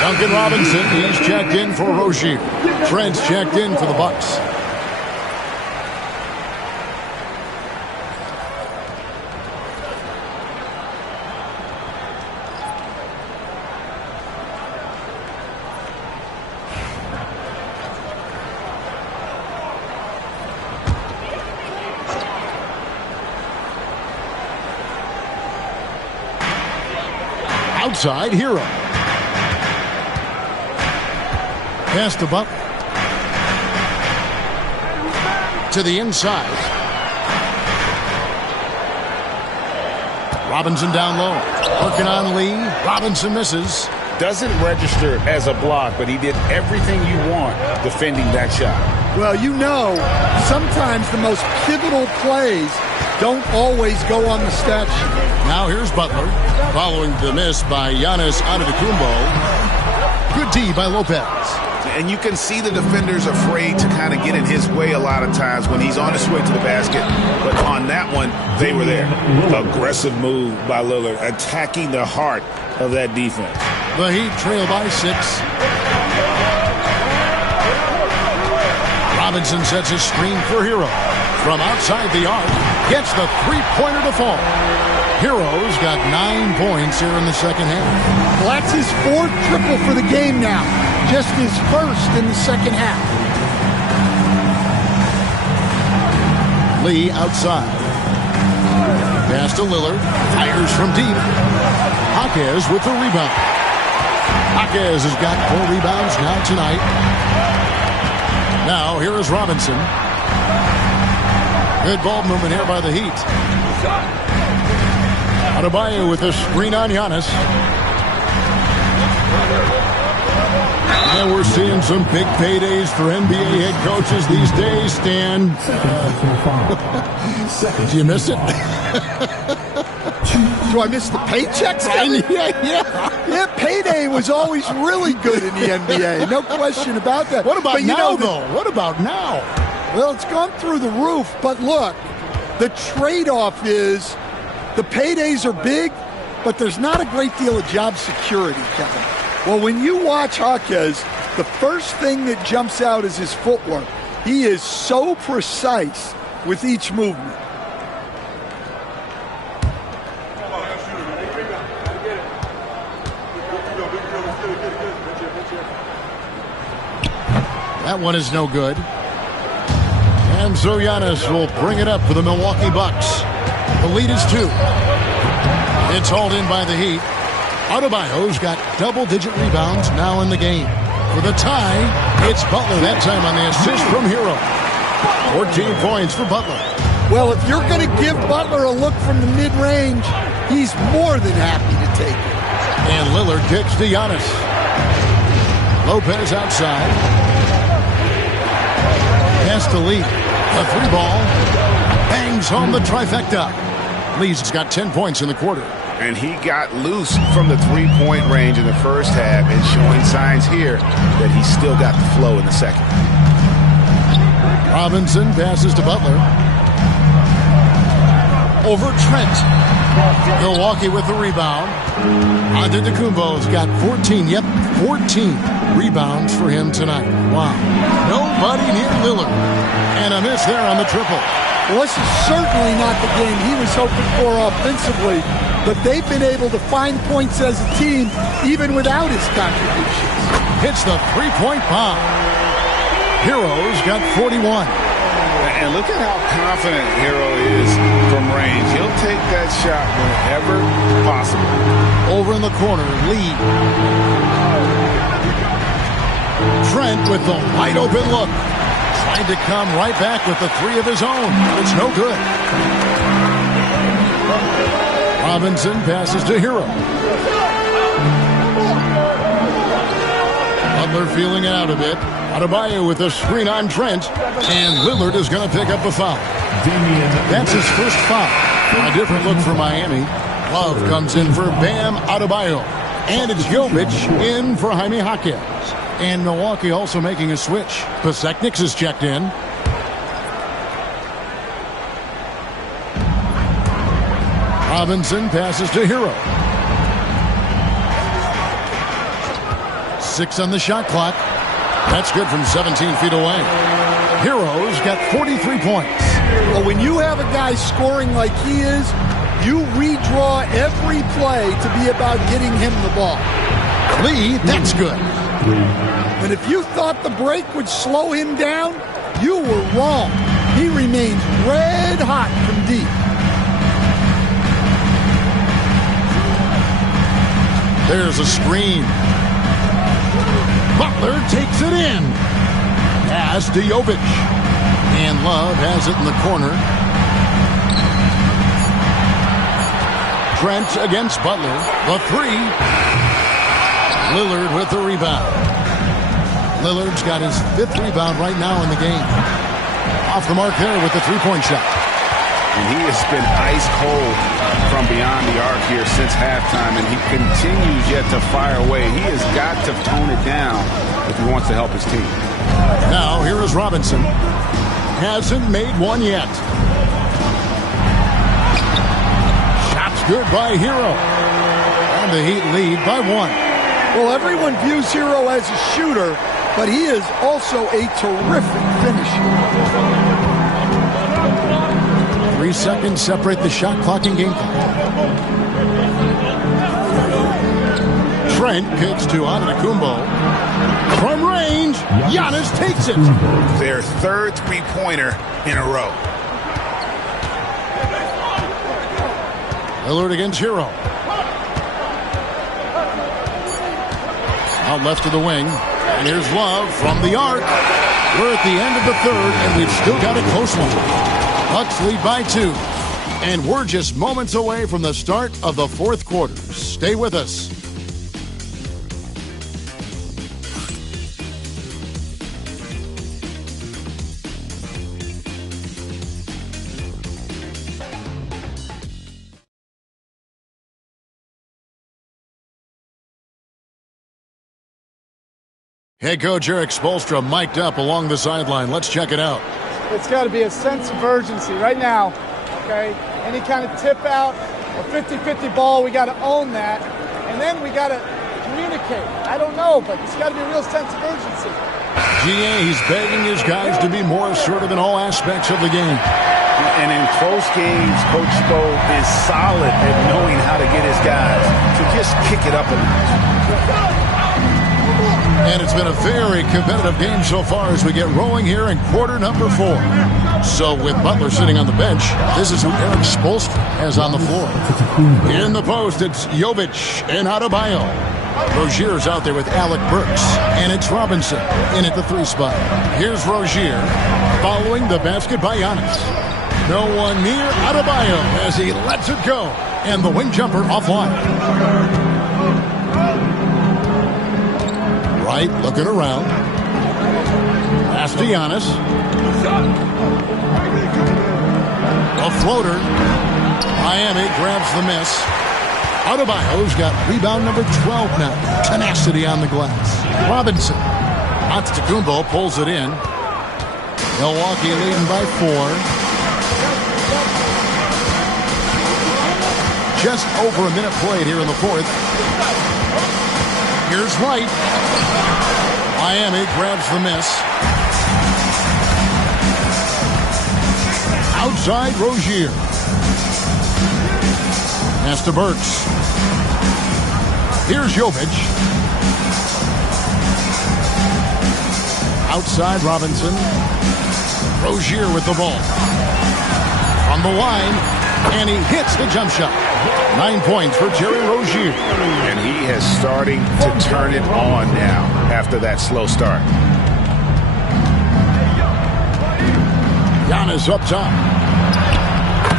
Duncan Robinson, he's checked in for Rozier. Trent's checked in for the Bucks. Outside, Hero. Pass to Butler. To the inside. Robinson down low. Working on Lee. Robinson misses. Doesn't register as a block, but he did everything you want defending that shot. Well, you know, sometimes the most pivotal plays don't always go on the stat sheet. Now here's Butler, following the miss by Giannis Antetokounmpo. Good D by Lopez. And you can see the defenders afraid to kind of get in his way a lot of times when he's on his way to the basket. But on that one, they were there. Aggressive move by Lillard, attacking the heart of that defense. The Heat trail by 6. Robinson sets a screen for Hero. From outside the arc, gets the three-pointer to fall. Hero's got 9 points here in the second half. Well, that's his 4th triple for the game now. Just his first in the second half. Lee outside. Pass to Lillard. Fires from deep. Jaquez with the rebound. Jaquez has got 4 rebounds now tonight. Now here is Robinson. Good ball movement here by the Heat. Adebayo with a screen on Giannis. And we're seeing some big paydays for NBA head coaches these days, Stan. Do you miss it? Do I miss the paychecks? Yeah, payday was always really good in the NBA. No question about that. What about now, though? What about now? Well, it's gone through the roof, but look, the trade-off is the paydays are big, but there's not a great deal of job security, Kevin. Well, when you watch Jaquez, the first thing that jumps out is his footwork. He is so precise with each movement. That one is no good. And so Giannis will bring it up for the Milwaukee Bucks. The lead is 2. It's hauled in by the Heat. Adebayo's got double-digit rebounds now in the game. For the tie, it's Butler that time on the assist from Hero. 14 points for Butler. Well, if you're going to give Butler a look from the mid-range, he's more than happy to take it. And Lillard kicks to Giannis. Lopez outside. Pass to Lee. A 3-ball. Bangs home the trifecta. Lee's got 10 points in the quarter. And he got loose from the three-point range in the first half and showing signs here that he's still got the flow in the second. Robinson passes to Butler. Over Trent. Milwaukee with the rebound. Antetokounmpo's got 14. Yep, 14 rebounds for him tonight. Wow. Nobody near Lillard. And a miss there on the triple. Well, this is certainly not the game he was hoping for offensively, but they've been able to find points as a team even without his contributions. Hits the three-point bomb. Hero's got 41. And look at how confident Hero is from range. He'll take that shot whenever possible. Over in the corner, Lee. Trent with the wide open look. Trying to come right back with the 3 of his own. It's no good. Robinson passes to Hero. Butler feeling it out a bit. Adebayo with a screen on Trent. And Lillard is going to pick up a foul. That's his first foul. A different look for Miami. Love comes in for Bam Adebayo. And it's Jovic in for Jaime Jaquez. And Milwaukee also making a switch. Pasechniks is checked in. Robinson passes to Hero. 6 on the shot clock. That's good from 17 feet away. Hero's got 43 points. Well, when you have a guy scoring like he is, you redraw every play to be about getting him the ball. Lee, that's good. And if you thought the break would slow him down, you were wrong. He remains red hot from deep. There's a screen. Butler takes it in. Pass to Jovic. And Love has it in the corner. Trent against Butler. The 3. Lillard with the rebound. Lillard's got his 5th rebound right now in the game. Off the mark there with the 3-point shot. And he has been ice cold from beyond the arc here since halftime, and he continues yet to fire away. He has got to tone it down if he wants to help his team. Now, here is Robinson. Hasn't made one yet. Shot's good by Hero. And the Heat lead by 1. Well, everyone views Hero as a shooter, but he is also a terrific finisher. 3 seconds separate the shot clock and game clock. Trent kicks to Antetokounmpo. From range, Giannis takes it. Their third three-pointer in a row. Lillard against Hero. Out left to the wing. And here's Love from the arc. We're at the end of the third, and we've still got a close one. Bucks lead by 2. And we're just moments away from the start of the fourth quarter. Stay with us. Head coach Eric Spoelstra mic'd up along the sideline. Let's check it out. It's got to be a sense of urgency right now, okay? Any kind of tip out or 50-50 ball, we got to own that. And then we got to communicate. I don't know, but it's got to be a real sense of urgency. GA, he's begging his guys to be more assertive in all aspects of the game. And in close games, Coach Spo is solid at knowing how to get his guys to just kick it up a little. And it's been a very competitive game so far as we get rolling here in quarter number 4. So with Butler sitting on the bench, this is who Eric Spoelstra has on the floor. In the post, it's Jovic and Adebayo. Rozier's out there with Alec Burks. And it's Robinson in at the 3 spot. Here's Rozier following the basket by Giannis. No one near Adebayo as he lets it go. And the wing jumper offline. Right, looking around. Pass to Giannis. A floater. Miami grabs the miss. Adebayo's got rebound number 12 now. Tenacity on the glass. Robinson. Antetokounmpo pulls it in. Milwaukee leading by 4. Just over a minute played here in the fourth. Here's Wright. Miami grabs the miss. Outside Rozier. Pass to Burks. Here's Jovic. Outside Robinson. Rozier with the ball. On the line. And he hits the jump shot. 9 points for Terry Rozier. And he is starting to turn it on now after that slow start. Giannis up top.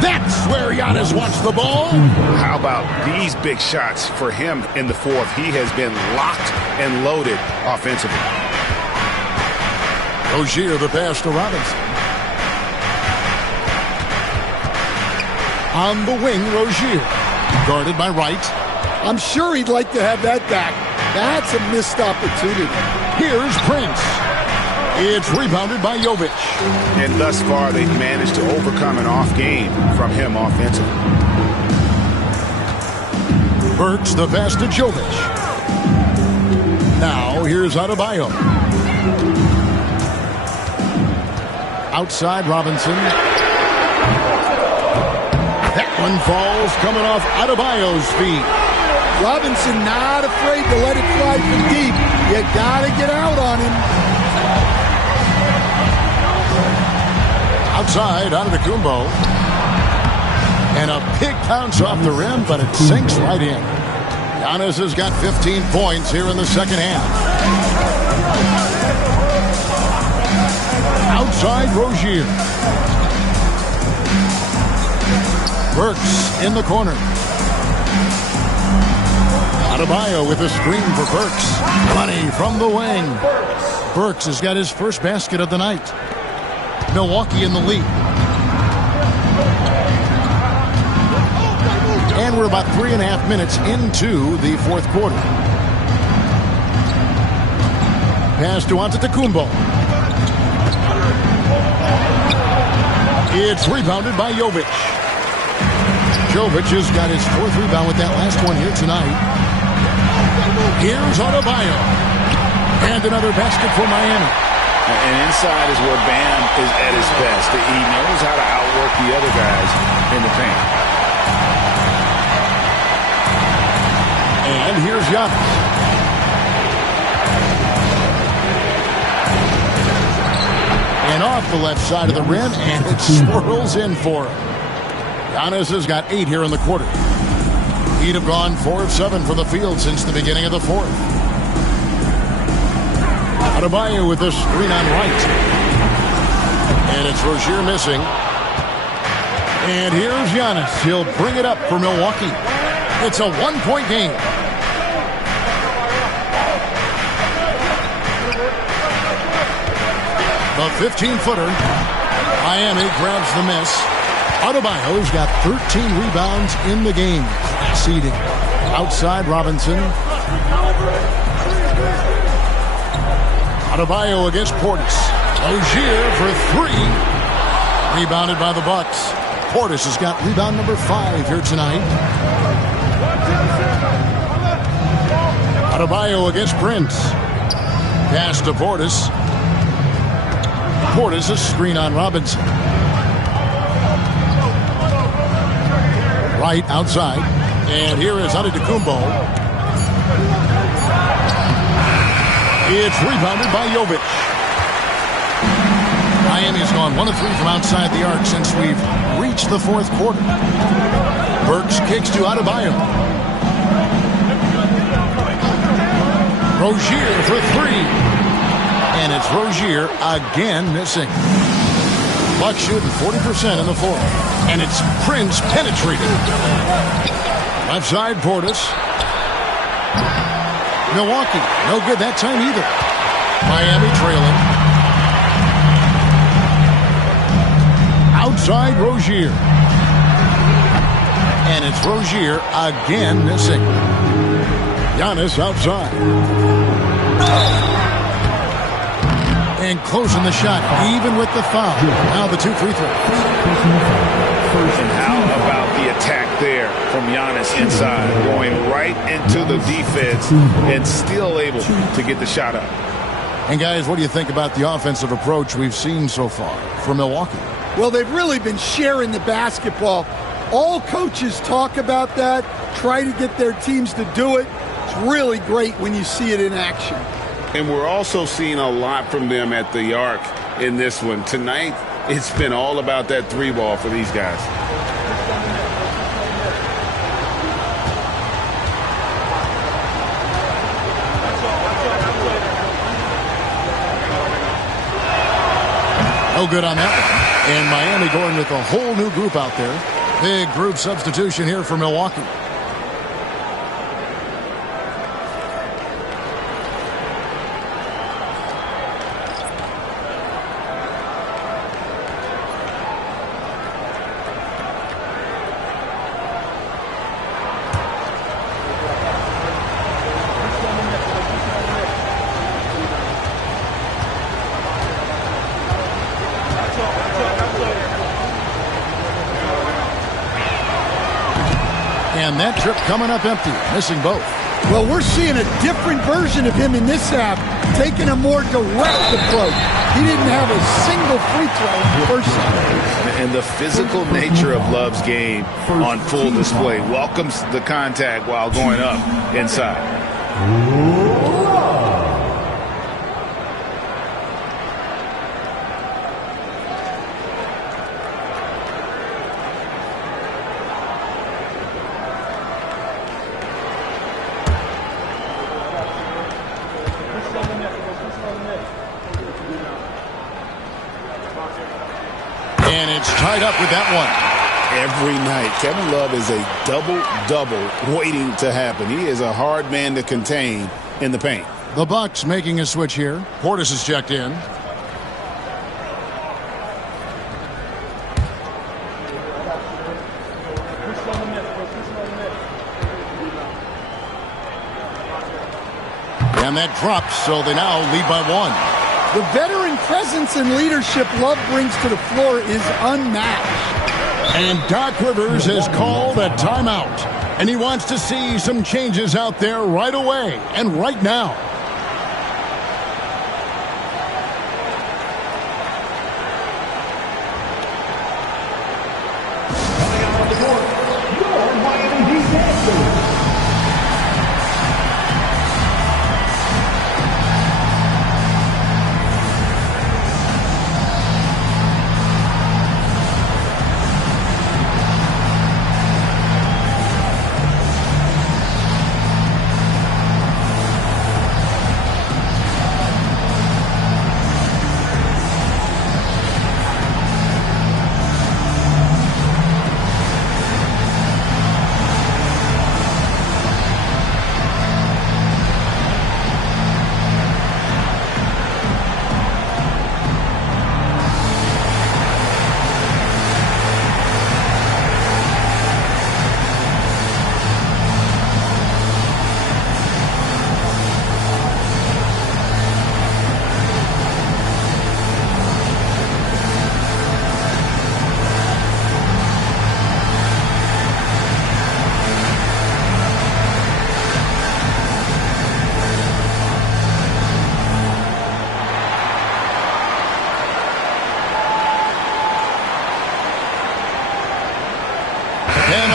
That's where Giannis wants the ball. How about these big shots for him in the fourth? He has been locked and loaded offensively. Rozier the pass to Robinson. On the wing, Rozier. Guarded by Wright. I'm sure he'd like to have that back. That's a missed opportunity. Here's Prince. It's rebounded by Jovic. And thus far, they've managed to overcome an off game from him offensively. Burks the pass to Jovic. Now, here's Adebayo. Outside Robinson. That one falls coming off Adebayo's feet. Robinson not afraid to let it fly from deep. You got to get out on him. Outside, Antetokounmpo. And a big bounce off the rim, but it sinks right in. Giannis has got 15 points here in the second half. Outside, Rozier. Burks in the corner. Adebayo with a screen for Burks. Money from the wing. Burks has got his first basket of the night. Milwaukee in the lead. We're about 3.5 minutes into the fourth quarter. Pass to Antetokounmpo. It's rebounded by Jovic. Jovic has got his fourth rebound with that last one here tonight. Here's Adebayo. And another basket for Miami. And inside is where Bam is at his best. He knows how to outwork the other guys in the paint. And here's Giannis. And off the left side of the rim, and it swirls in for him. Giannis has got 8 here in the quarter. He'd have gone 4 of 7 from the field since the beginning of the fourth. Adebayo with the screen on right. And it's Rozier missing. And here's Giannis. He'll bring it up for Milwaukee. It's a 1-point game. The 15-footer. Miami grabs the miss. Adebayo's got 13 rebounds in the game. Seeding. Outside Robinson. Adebayo against Portis. Rozier for 3. Rebounded by the Bucks. Portis has got rebound number 5 here tonight. Adebayo against Prince. Pass to Portis. Portis a screen on Robinson. Right outside. And here is Antetokounmpo. It's rebounded by Jovic. Miami's gone 1 of 3 from outside the arc since we've reached the fourth quarter. Burks kicks to Adebayo. Rozier for 3. And it's Rozier again missing. Bucks shooting 40% in the fourth. And it's Prince penetrated. Left side, Portis. Milwaukee, no good that time either. Miami trailing. Outside, Rozier. And it's Rozier again missing. Giannis outside. And closing the shot, even with the foul. Now the 2 free throws. And how about the attack there from Giannis inside, going right into the defense and still able to get the shot up. And guys, what do you think about the offensive approach we've seen so far from Milwaukee? Well, they've really been sharing the basketball. All coaches talk about that, try to get their teams to do it. It's really great when you see it in action. And we're also seeing a lot from them at the arc in this one. Tonight, it's been all about that 3 ball for these guys. No good on that one. And Miami going with a whole new group out there. Big group substitution here for Milwaukee. And that trip coming up empty, missing both. Well, we're seeing a different version of him in this half, taking a more direct approach. He didn't have a single free throw in the first half. And the physical nature of Love's game on full display welcomes the contact while going up inside. And it's tied up with that one. Every night, Kevin Love is a double-double waiting to happen. He is a hard man to contain in the paint. The Bucks making a switch here. Portis is checked in. And that drops, so they now lead by 1. The veteran presence and leadership Love brings to the floor is unmatched. And Doc Rivers has called a timeout. And he wants to see some changes out there right away and right now.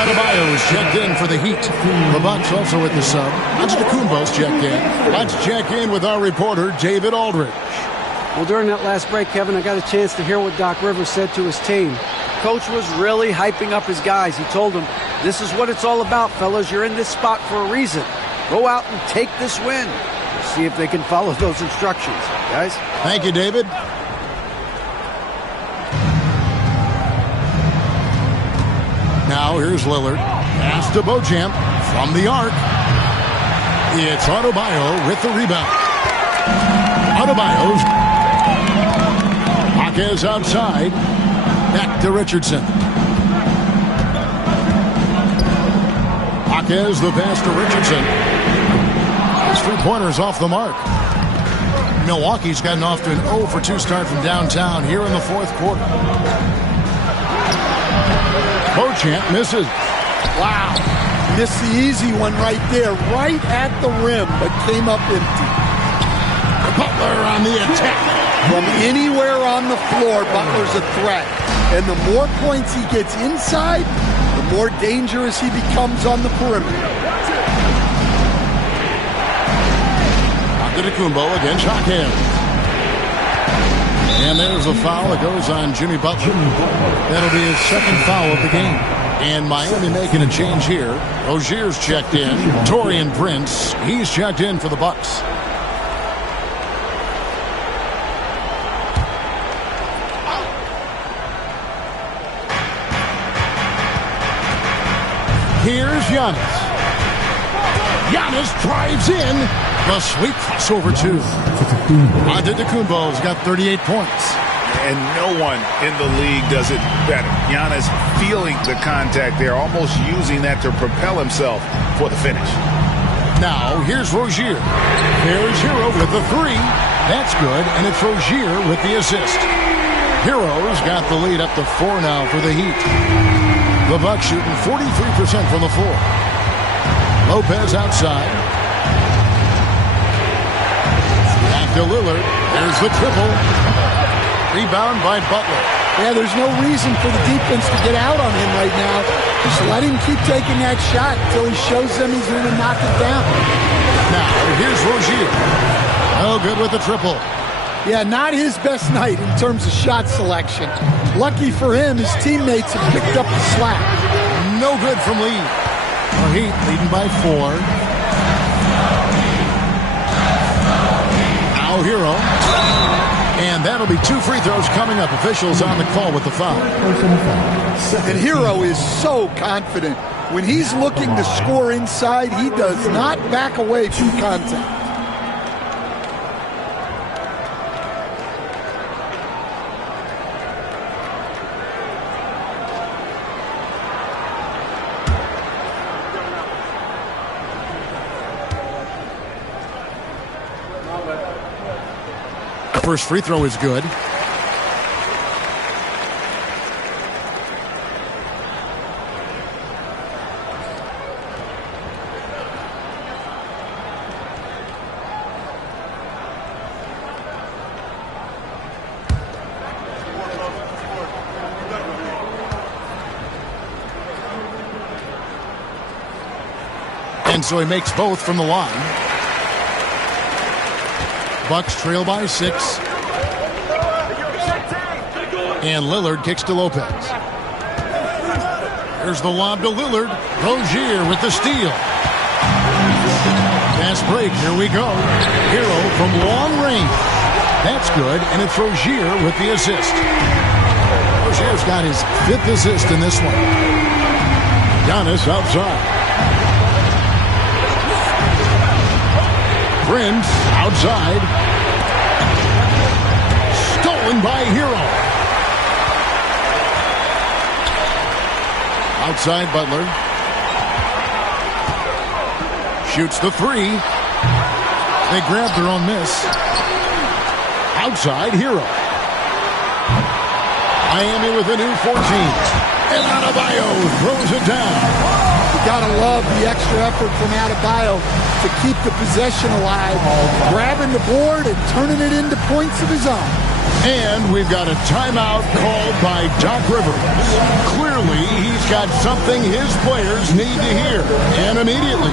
Adebayo's checked in for the Heat. The Bucks also at the sub. Antetokounmpo's checked in. Let's check in with our reporter, David Aldridge. Well, during that last break, Kevin, I got a chance to hear what Doc Rivers said to his team. Coach was really hyping up his guys. He told them, this is what it's all about, fellas. You're in this spot for a reason. Go out and take this win. We'll see if they can follow those instructions, guys. Thank you, David. Now here's Lillard. Pass to Beauchamp from the arc. It's Adebayo with the rebound. Adebayo's. Jaquez outside. Back to Richardson. Jaquez the pass to Richardson. His three-pointers off the mark. Milwaukee's gotten off to an 0 for 2 start from downtown here in the fourth quarter. Beauchamp misses. Wow. Missed the easy one right there, right at the rim, but came up empty. Butler on the attack. From anywhere on the floor, Butler's a threat. And the more points he gets inside, the more dangerous he becomes on the perimeter. Antetokounmpo against Jaquez. And there's a foul that goes on Jimmy Butler. That'll be his second foul of the game. And Miami making a change here. Rozier's checked in. Taurean Prince, he's checked in for the Bucks. Here's Giannis. Giannis drives in. The sweet crossover, too. Antetokounmpo's got 38 points. And no one in the league does it better. Giannis feeling the contact there, almost using that to propel himself for the finish. Now, here's Rozier. There's Hero with the 3. That's good, and it's Rozier with the assist. Hero's got the lead up to 4 now for the Heat. The Bucks shooting 43% from the floor. Lopez outside. Back to Lillard. There's the triple. Rebound by Butler. Yeah, there's no reason for the defense to get out on him right now. Just let him keep taking that shot until he shows them he's going to knock it down. Now, here's Rozier. Oh, good with the triple. Yeah, not his best night in terms of shot selection. Lucky for him, his teammates have picked up the slack. No good from Lee. The Heat leading by 4. Now Hero. And that'll be 2 free throws coming up. Officials on the call with the foul. And Hero is so confident. When he's looking to score inside, he does not back away from contact. first free throw is good. And so he makes both from the line. Bucks trail by 6. And Lillard kicks to Lopez. Here's the lob to Lillard. Rozier with the steal. Fast break. Here we go. Hero from long range. That's good. And it's Rozier with the assist. Rozier's got his 5th assist in this one. Giannis outside. Prince outside. Stolen by Hero. Outside Butler. Shoots the 3. They grab their own miss. Outside Hero. Miami with a new 14. And Adebayo throws it down. You gotta love the extra effort from Adebayo to keep the possession alive, grabbing the board and turning it into points of his own. And we've got a timeout called by Doc Rivers. Clearly, he's got something his players need to hear, and immediately.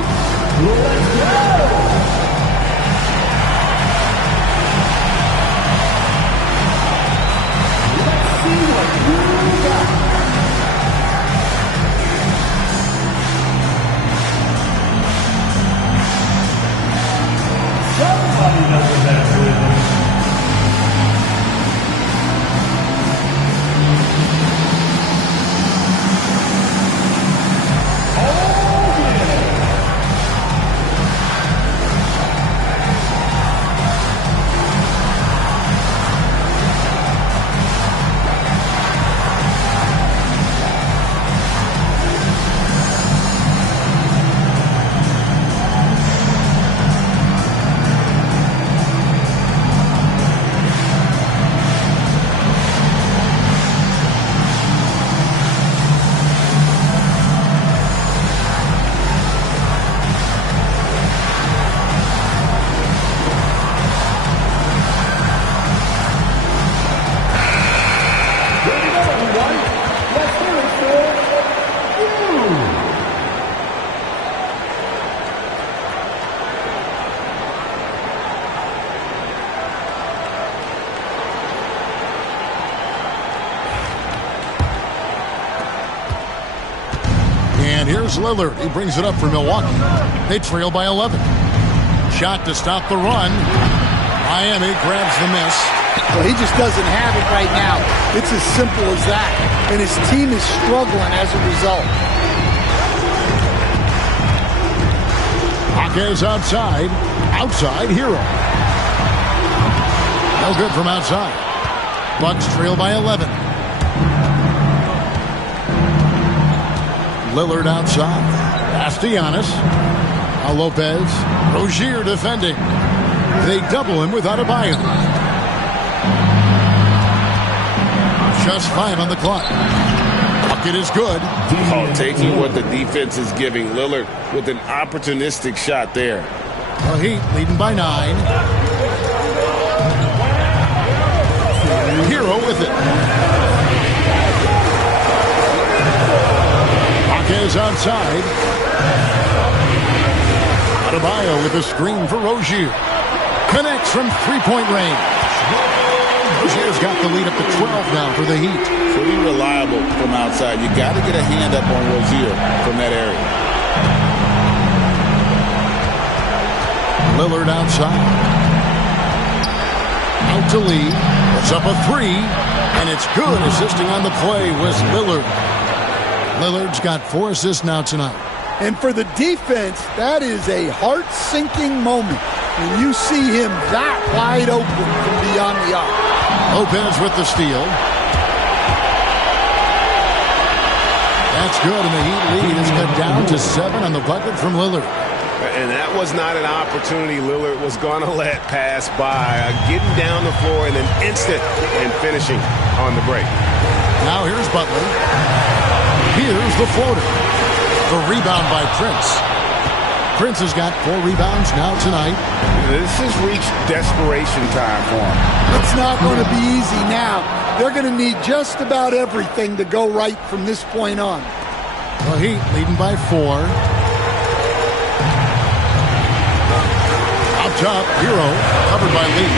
Here's Lillard. He brings it up for Milwaukee. They trail by 11. Shot to stop the run. Miami grabs the miss. Well, he just doesn't have it right now. It's as simple as that. And his team is struggling as a result. Jaquez outside. Outside, Hero. No good from outside. Bucks trail by 11. Lillard outside. Pass to Giannis. Now Lopez. Rozier defending. They double him with Adebayo. Just 5 on the clock. Bucket is good. Oh, taking what the defense is giving. Lillard with an opportunistic shot there. The Heat leading by 9. Hero with it. Is outside. Adebayo with a screen for Rozier. Connects from 3-point range. Rozier's got the lead up to 12 now for the Heat. Pretty reliable from outside. You got to get a hand up on Rozier from that area. Lillard outside. Out to Lee. Puts up a 3. And it's good. Assisting on the play was Lillard. Lillard's got 4 assists now tonight. And for the defense, that is a heart-sinking moment when you see him that wide open from beyond the arc. Lopez with the steal. That's good, and the Heat lead is cut down to 7 on the bucket from Lillard. And that was not an opportunity Lillard was going to let pass by. Getting down the floor in an instant and finishing on the break. Now here's Butler. Here's the floater. The rebound by Prince. Prince has got 4 rebounds now tonight. This has reached desperation time for him. It's not going to be easy now. They're going to need just about everything to go right from this point on. The Heat leading by 4. Up top, Hero, covered by Lee.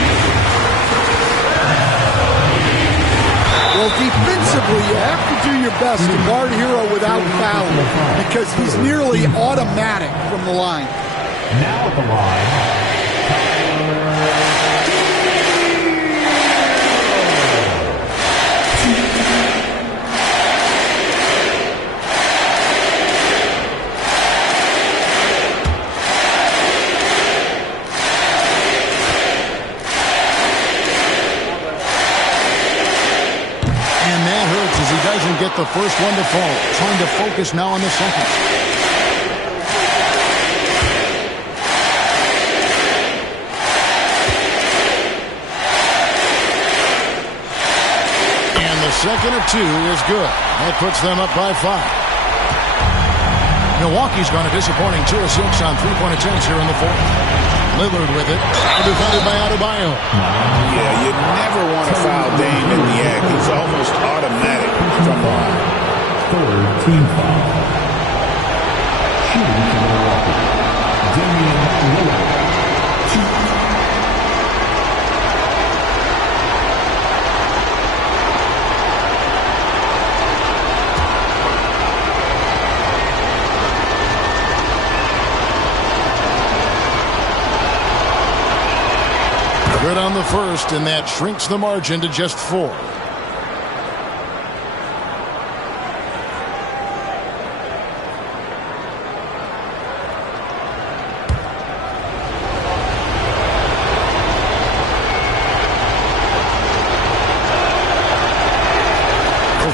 Well, defensively, you have to do your best to guard Hero without fouling because he's nearly automatic from the line. Now at the line, Doesn't get the first one to fall. Trying to focus now on the second. And the second of 2 is good. That puts them up by 5. Milwaukee's gone a disappointing 2 of 6 on 3-point attempts here in the 4th. Lillard with it. Defended by Adebayo. Yeah, you never want to foul Dame in the act. He's almost automatic from the line. 3rd team foul. Shooting for Milwaukee, Damian Lillard. Good on the first, and that shrinks the margin to just 4.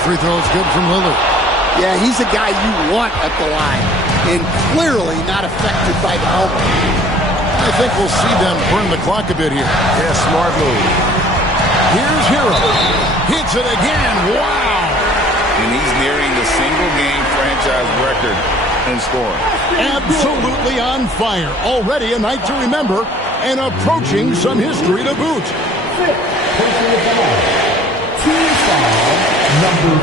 Free throw is good from Lillard. Yeah, he's a guy you want at the line, and clearly not affected by the helmet. I think we'll see them burn the clock a bit here. Yeah, smart move. Here's Hero. Hits it again. Wow. And he's nearing the single-game franchise record in scoring. Absolutely on fire. Already a night to remember and approaching some history to boot. Team foul number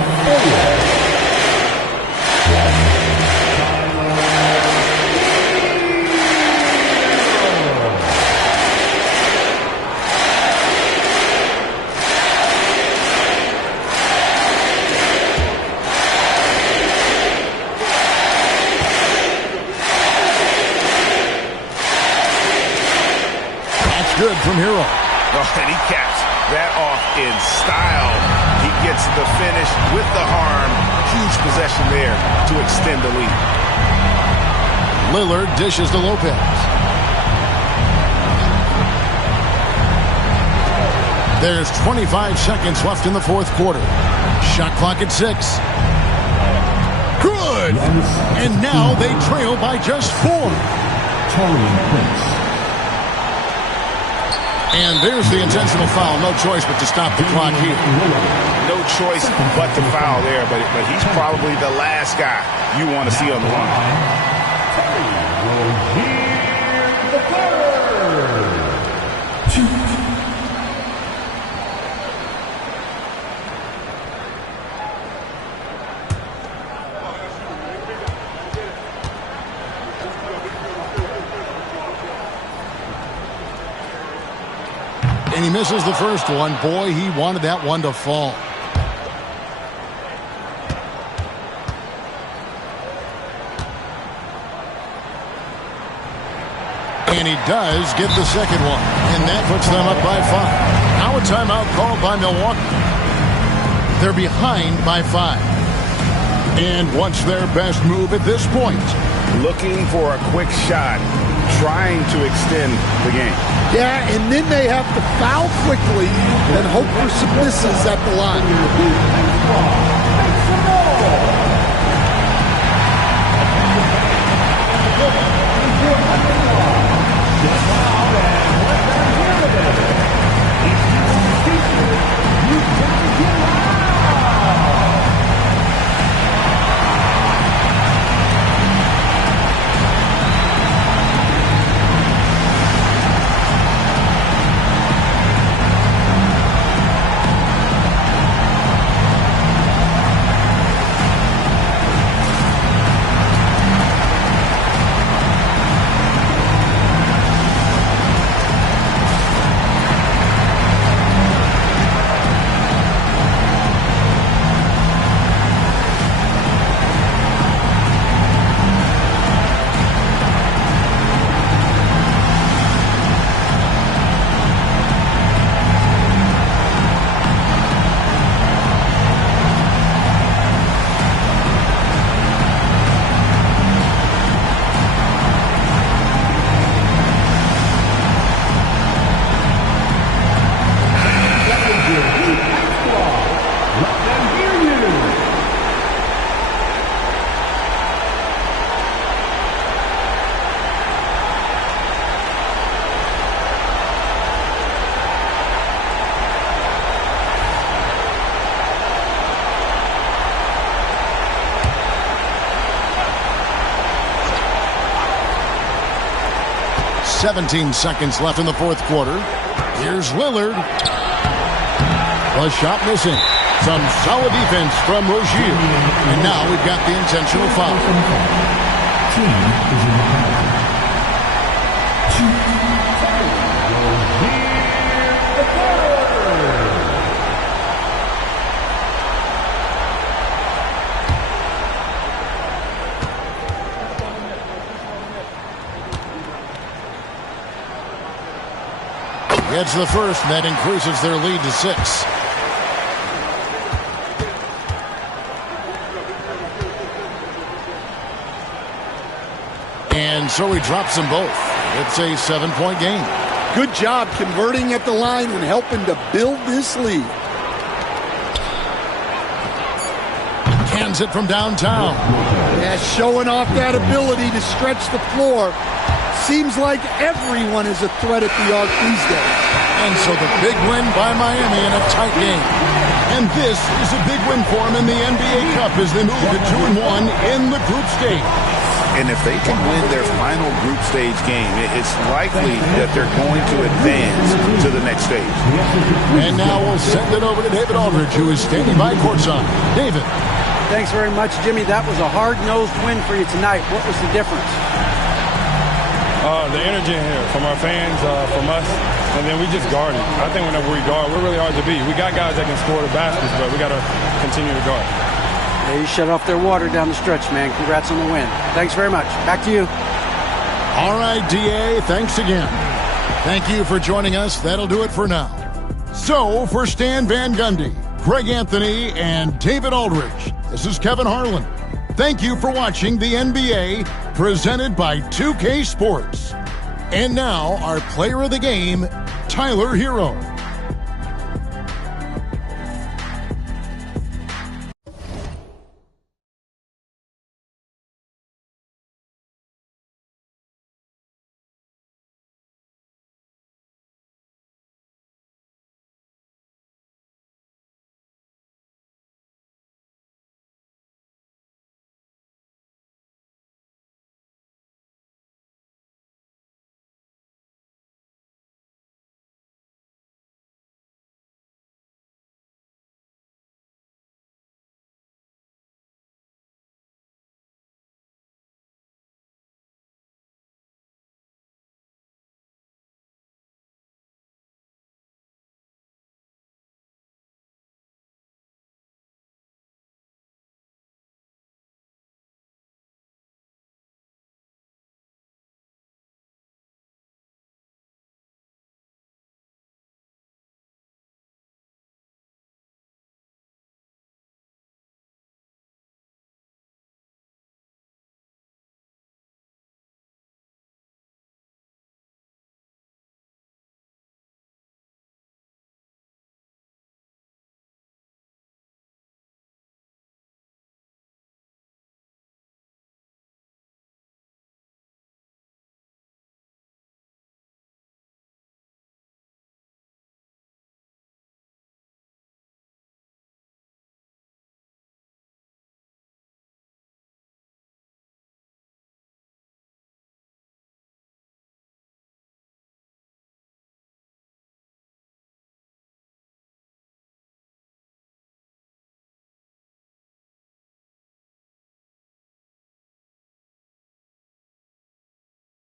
4. Good from Hero. Oh, and he caps that off in style. He gets the finish with the arm. Huge possession there to extend the lead. Lillard dishes to Lopez. There's 25 seconds left in the 4th quarter. Shot clock at 6. Good! And now they trail by just 4. Taurean Prince. And there's the intentional foul. No choice but to stop the clock here. No choice but to foul there, but he's probably the last guy you want to see on the line. And he misses the first one. Boy, he wanted that one to fall. And he does get the second one. And that puts them up by 5. Now a timeout called by Milwaukee. They're behind by 5. And what's their best move at this point? Looking for a quick shot, trying to extend the game. Yeah, and then they have to foul quickly and hope for some misses at the line. 17 seconds left in the fourth quarter. Here's Lillard. The shot missing. Some solid defense from Rozier. And now we've got the intentional foul. Gets the first, and that increases their lead to 6. And so he drops them both. It's a 7-point game. Good job converting at the line and helping to build this lead. Cans it from downtown. Yeah, showing off that ability to stretch the floor. Seems like everyone is a threat at the arc these days. And so the big win by Miami in a tight game. And this is a big win for them in the NBA Cup as they move to 2-1 in the group stage. And if they can win their final group stage game, it's likely that they're going to advance to the next stage. And now we'll send it over to David Aldridge, who is standing by courtside. David. Thanks very much, Jimmy. That was a hard-nosed win for you tonight. What was the difference? The energy in here from our fans, from us, and then we just guard it. I think whenever we guard, we're really hard to beat. We got guys that can score the baskets, but we got to continue to guard. Yeah, you shut off their water down the stretch, man. Congrats on the win. Thanks very much. Back to you. All right, DA, thanks again. Thank you for joining us. That'll do it for now. So, for Stan Van Gundy, Greg Anthony, and David Aldridge, this is Kevin Harlan. Thank you for watching the NBA presented by 2K Sports. And now, our player of the game, Tyler Hero.